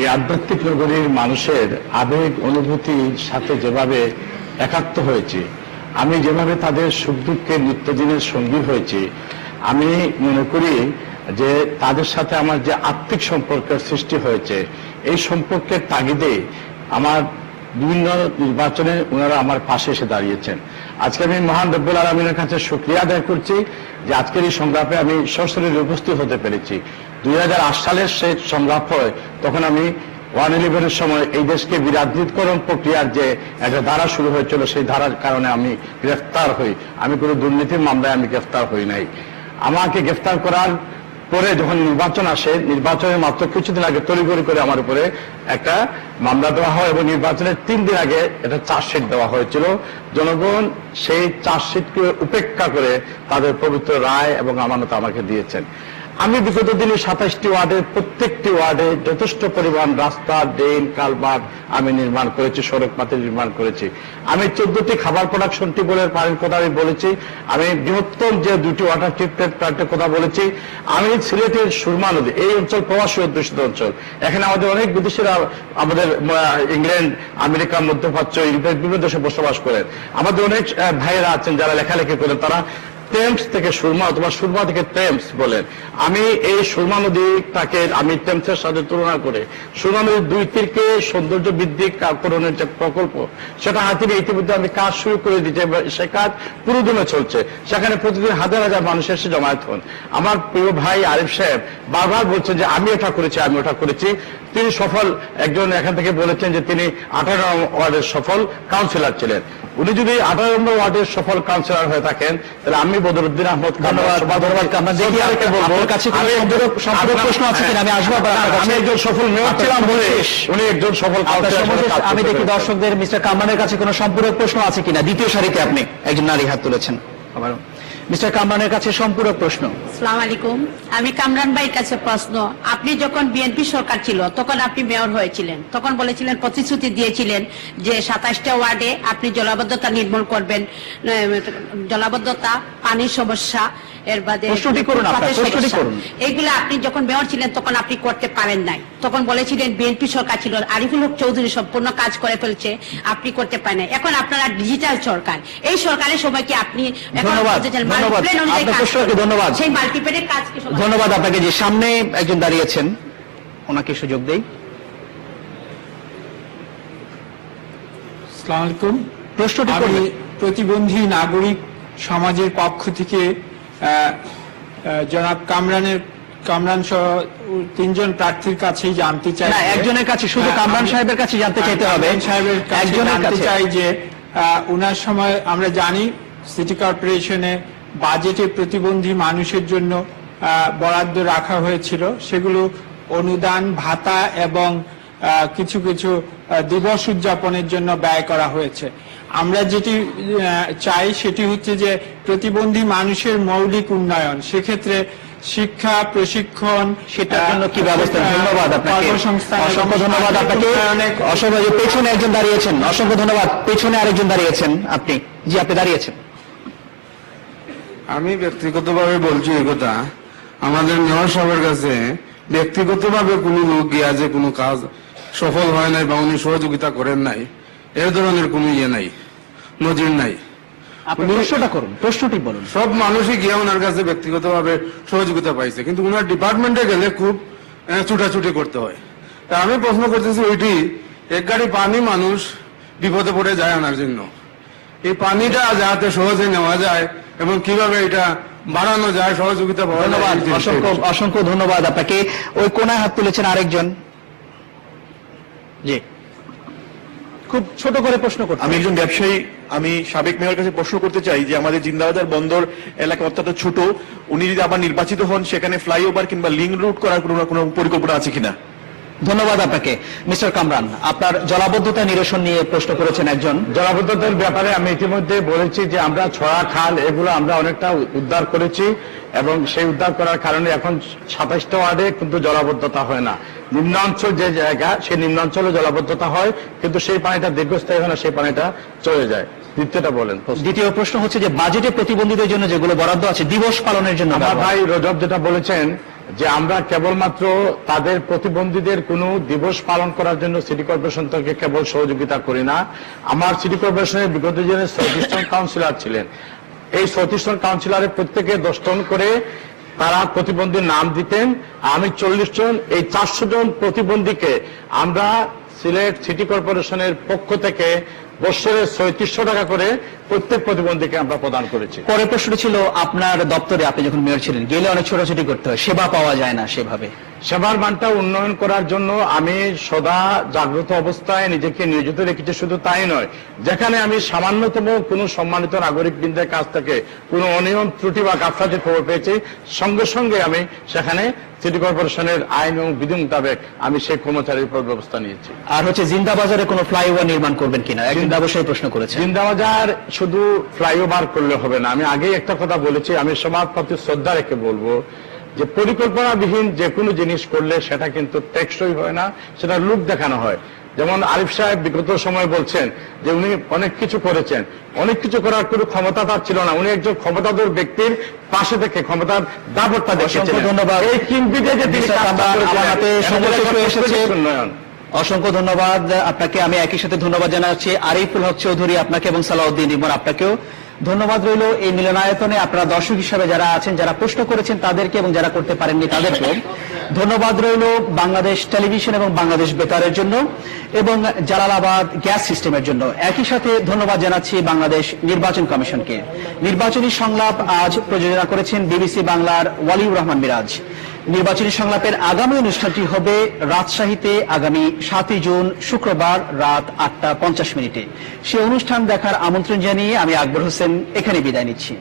এই আধ্যাত্মিক নগরীর মানুষের আবেগ অনুভূতির সাথে যেভাবে একাত্ম হয়েছে, আমি যেভাবে তাদের সুখ দুঃখের নিত্যদিনের সঙ্গী হয়েছি, আমি মনে করি যে তাদের সাথে আমার যে আত্মিক সম্পর্কের সৃষ্টি হয়েছে, এই সম্পর্কের তাগিদে আমার বিভিন্ন নির্বাচনে ওনারা আমার পাশে এসে দাঁড়িয়েছেন। আজকে আমি মহান রব্বুল আলামিনের কাছে শুকরিয়া আদায় করছি যে আজকের এই সংগ্রামে আমি সশরীরে উপস্থিত হতে পেরেছি। 2008 সালের সেই সংগ্রাম হয়, তখন আমি 111-এর সময় এই দেশকে বিরাজনীতিকরণ প্রক্রিয়ার যে একটা ধারা শুরু হয়েছিল, সেই ধারার কারণে আমি গ্রেফতার হই। আমি কোনো দুর্নীতির মামলায় আমি গ্রেফতার হই নাই। আমাকে গ্রেফতার করার পরে যখন নির্বাচন আসে, নির্বাচনের মাত্র কিছুদিন আগে তড়িঘড়ি করে আমার উপরে একটা মামলা দেওয়া হয়, এবং নির্বাচনের 3 দিন আগে এটা চার্জশিট দেওয়া হয়েছিল। জনগণ সেই চার্জশিটকে উপেক্ষা করে তাদের পবিত্র রায় এবং আমানত আমাকে দিয়েছেন। আমি বিগত দিনে 27টি ওয়ার্ডের প্রত্যেকটি ওয়ার্ডে যথেষ্ট পরিমাণ রাস্তা, ড্রেন, কালভার্ট আমি নির্মাণ করেছি, সড়ক পাতি নির্মাণ করেছি। আমি 14টি খাবার প্রোডাকশন টিউবওয়েলের পানির কথা আমি বলেছি। আমি বৃহত্তম যে 2টি ওয়াটার ট্রিটমেন্ট প্ল্যান্টের কথা বলেছি। আমি সিলেটের সুরমা নদী, এই অঞ্চল প্রবাসী অধ্যুষিত অঞ্চল, এখানে আমাদের অনেক বিদেশিরা, আমাদের ইংল্যান্ড, আমেরিকা, মধ্যপ্রাচ্য, ইউরোপের বিভিন্ন দেশে বসবাস করেন। আমাদের অনেক ভাইয়েরা আছেন যারা লেখালেখি করেন, তারা টেমস থেকে সুরমা অথবা সুরমা থেকে টেমস বলেন, আমি এই সুরমা নদীটাকে আমি টেমসের সাথে তুলনা করে সুরমা নদীর 2 তীরকে সৌন্দর্য বৃদ্ধি করণের যে প্রকল্প সেটা হাতিয়ে ইতিমধ্যে আমি কাজ শুরু করে দিতে, সে কাজ পুরোদমে চলছে। সেখানে প্রতিদিন হাজার হাজার মানুষ এসে জমায়েত হন। আমার প্রিয় ভাই আরিফ সাহেব বারবার বলছেন যে আমি এটা করেছি, আমি ওটা করেছি। তিনি সফল একজন, এখান থেকে বলেছেন যে তিনি 18 নম্বর ওয়ার্ডের সফল কাউন্সিলর ছিলেন। উনি যদি 18 নম্বর ওয়ার্ডের সফল কাউন্সিলর হয়ে থাকেন তাহলে আমি বদরুদ্দিন আহমদ প্রশ্ন আছে কিনা আমি আসবো। আমি একজন সফল মেয়র ছিলাম বলে উনি একজন সফল আমি দেখি দর্শকদের মিস্টার কামরানের কাছে কোনো সম্পূরক প্রশ্ন আছে কিনা। দ্বিতীয় সারিতে আপনি একজন নারী হাত তুলেছেন। আবার মিস্টার কামরানের কাছে সম্পূরক প্রশ্ন। আসসালামু আলাইকুম, আমি কামরান ভাইয়ের কাছে প্রশ্ন। আপনি যখন বিএনপি সরকার ছিল তখন আপনি মেয়র হয়েছিলেন, তখন বলেছিলেন, প্রতিশ্রুতি দিয়েছিলেন যে 27টা ওয়ার্ডে আপনি জলাবদ্ধতা নির্মূল করবেন, জলাবদ্ধতা, পানির সমস্যা, এর বাদে এইগুলো আপনি যখন মেয়র ছিলেন তখন আপনি করতে পারেন নাই। তখন বলেছিলেন বিএনপি সরকার ছিল, আরিফুল হক চৌধুরী সম্পূর্ণ কাজ করে ফেলছে, আপনি করতে পারেন নাই। এখন আপনারা ডিজিটাল সরকার, এই সরকারের সময় কি আপনি ধন্যবাদ সেই মাল্টিপ্লেনের কাজ কি? ধন্যবাদ আপনাকে। যে সামনে একজন দাঁড়িয়েছেন ওনাকে সুযোগ দেই। আসসালামু আলাইকুম, প্রশ্নটি আমি প্রতিবন্ধী নাগরিক সমাজের পক্ষ থেকে জনাব কামরান সহ 3 জন প্রার্থীর কাছেই জানতে চাই। না, একজনের কাছে, শুধু কামরান সাহেবের কাছে জানতে চাইতে হবে। সাহেবের কাছে জানতে চাই যে উনার সময় আমরা জানি সিটি কর্পোরেশনে বাজেটে প্রতিবন্ধী মানুষের জন্য বরাদ্দ রাখা হয়েছিল, সেগুলো অনুদান, ভাতা এবং কিছু কিছু দিবস উদযাপনের জন্য ব্যয় করা হয়েছে। আমরা যেটি চাই সেটি হচ্ছে যে প্রতিবন্ধী মানুষের মৌলিক উন্নয়ন, সেক্ষেত্রে শিক্ষা, প্রশিক্ষণ, সেটার জন্য কি ব্যবস্থা? ধন্যবাদ আপনাকে, অসংখ্য ধন্যবাদ আপনাকে। অসংখ্য, পেছনে একজন দাঁড়িয়েছেন, অসংখ্য ধন্যবাদ। পেছনে আরেকজন দাঁড়িয়েছেন, আপনি জি আপনি দাঁড়িয়েছেন। আমি ব্যক্তিগতভাবে বলছি এই কথা, আমাদের মেয়র সাহেবের কাছে ব্যক্তিগতভাবে কোনো লোক গিয়া যে কোনো কাজ সফল হয় নাই বা উনি সহযোগিতা করেন নাই, এর ধরনের কোনো ইয়ে নাই, নজির নাই। প্রশ্নটা করুন, প্রশ্নটি বলুন। সব মানুষই গিয়া ওনার কাছে ব্যক্তিগতভাবে সহযোগিতা পাইছে, কিন্তু ওনার ডিপার্টমেন্টে গেলে খুব ছুটাছুটি করতে হয়। তা আমি প্রশ্ন করতেছি, ওইটি এক গাড়ি পানি মানুষ বিপদে পড়ে যায় আনার জন্য, এই পানিটা যাতে সহজে নেওয়া যায় এবং কিভাবে এটা বাড়ানো যায়, সহযোগিতা পাওয়া যায়। ধন্যবাদ, অসংখ্য ধন্যবাদ আপনাকে। ওই কোনায় হাত তুলেছেন আরেকজন। জি, খুব ছোট করে প্রশ্ন করতে। আমি একজন ব্যবসায়ী, আমি সাবেক মেয়র কাছে প্রশ্ন করতে চাই যে আমাদের জিন্দাবাজার বন্দর এলাকা অত্যন্ত ছোট, উনি যদি আবার নির্বাচিত হন সেখানে ফ্লাইওভার কিংবা লিঙ্ক রুট করার কোনো পরিকল্পনা আছে কিনা? ধন্যবাদ আপনাকে। মিস্টার কামরান, আপনার জলাবদ্ধতা নিরসন নিয়ে প্রশ্ন করেছেন একজন। জলাবদ্ধতার ব্যাপারে আমি ইতিমধ্যে বলেছি যে আমরা ছড়া, খাল এগুলো আমরা অনেকটা উদ্ধার করেছি এবং সেই উদ্ধার করার কারণে এখন 27টা ওয়ার্ডে কিন্তু জলাবদ্ধতা হয় না। নিম্নাঞ্চল যে জায়গা, সেই নিম্নাঞ্চলে জলাবদ্ধতা হয়, কিন্তু সেই পানিটা দীর্ঘস্থায়ী হয় না, সেই পানিটা চলে যায়। দ্বিতীয়টা বলেন। দ্বিতীয় প্রশ্ন হচ্ছে যে বাজেটে প্রতিবন্ধীদের জন্য যেগুলো বরাদ্দ আছে দিবস পালনের জন্য, আমার ভাই রজব যেটা বলেছেন যে আমরা কেবলমাত্র তাদের প্রতিবন্ধীদের কোনো দিবস পালন করার জন্য সিটি কর্পোরেশন থেকে কেবল সহযোগিতা করি না। আমার সিটি কর্পোরেশনের বিগত দিনে 34 জন কাউন্সিলর ছিলেন। এই 34 জন কাউন্সিলরের প্রত্যেকে 10 জন করে তারা প্রতিবন্ধীর নাম দিতেন। আমি 40 জন, এই 400 জন প্রতিবন্ধীকে আমরা সিলেট সিটি কর্পোরেশনের পক্ষ থেকে বছরে 3600 টাকা করে প্রত্যেক প্রতিবন্ধীকে আমরা প্রদান করেছি। পরের প্রশ্নটি ছিল আপনার দপ্তরে আপনি যখন মেয়র ছিলেন গেলে অনেক ছোটাছুটি করতে হয়, সেবা পাওয়া যায় না সেভাবে। সেবার মানটা উন্নয়ন করার জন্য আমি সদা জাগ্রত অবস্থায় নিজেকে নিয়োজিত রেখেছি। শুধু তাই নয়, যেখানে আমি সামান্যতম কোনো সম্মানিত নাগরিক বৃন্দের কাছ থেকে কোনো অনিয়ম, ত্রুটি বা গাফলাতির খবর পেয়েছি, সঙ্গে সঙ্গে আমি সেখানে সিটি কর্পোরেশনের আইন এবং বিধি মোতাবেক আমি সেই কর্মচারীর উপর ব্যবস্থা নিয়েছি। আর হচ্ছে জিন্দাবাজারে কোনো ফ্লাইওভার নির্মাণ করবেন কিনা একজন ব্যবসায়ী প্রশ্ন করেছে। জিন্দাবাজার শুধু ফ্লাইওভার করলে হবে না। আমি আগেই একটা কথা বলেছি, আমি সমাজ প্রতি শ্রদ্ধা রেখে বলবো যে পরিকল্পনাবিহীন যে কোনো জিনিস করলে সেটা কিন্তু টেকসই হয় না, সেটা লোক দেখানো হয়। যেমন আরিফ সাহেব বিগত সময় বলছেন যে উনি অনেক কিছু করেছেন, অনেক কিছু করার কোনো ক্ষমতা তার ছিল না। উনি একজন ক্ষমতাধর ব্যক্তির পাশে থেকে ক্ষমতার দাপটটা দেখেছেন। ধন্যবাদ। এই কিংপিটে যে তিনি উন্নয়ন। অসংখ্য ধন্যবাদ আপনাকে। আমি একই সাথে ধন্যবাদ জানাচ্ছি আরিফুল হক চৌধুরী আপনাকে এবং সালাউদ্দিন ইমন আপনাকেও। ধন্যবাদ রইল এই মিলনায়তনে আপনারা দর্শক হিসাবে যারা আছেন, যারা প্রশ্ন করেছেন তাদেরকে এবং যারা করতে পারেননি তাদেরকেও ধন্যবাদ রইল বাংলাদেশ টেলিভিশন এবং বাংলাদেশ বেতারের জন্য এবং জালালাবাদ গ্যাস সিস্টেমের জন্য। একই সাথে ধন্যবাদ জানাচ্ছি বাংলাদেশ নির্বাচন কমিশনকে। নির্বাচনী সংলাপ আজ প্রযোজনা করেছেন বিবিসি বাংলার ওয়ালিউর রহমান মিরাজ। নির্বাচনী সংলাপের আগামী অনুষ্ঠানটি হবে রাজশাহীতে আগামী 7 জুন শুক্রবার রাত 8টা 50 সে অনুষ্ঠান দেখার আমন্ত্রণ জানিয়ে আমি আকবর হোসেন এখানে বিদায় নিচ্ছি।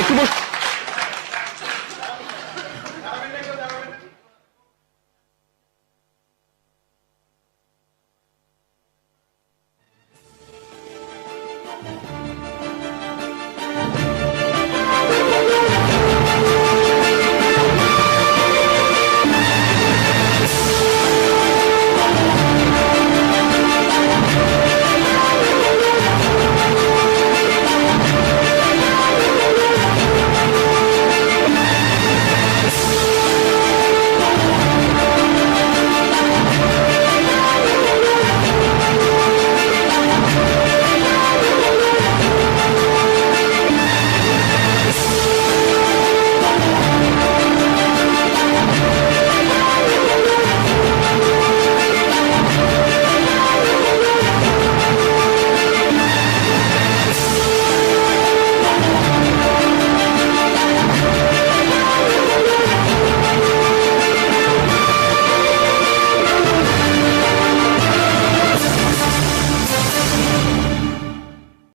একটু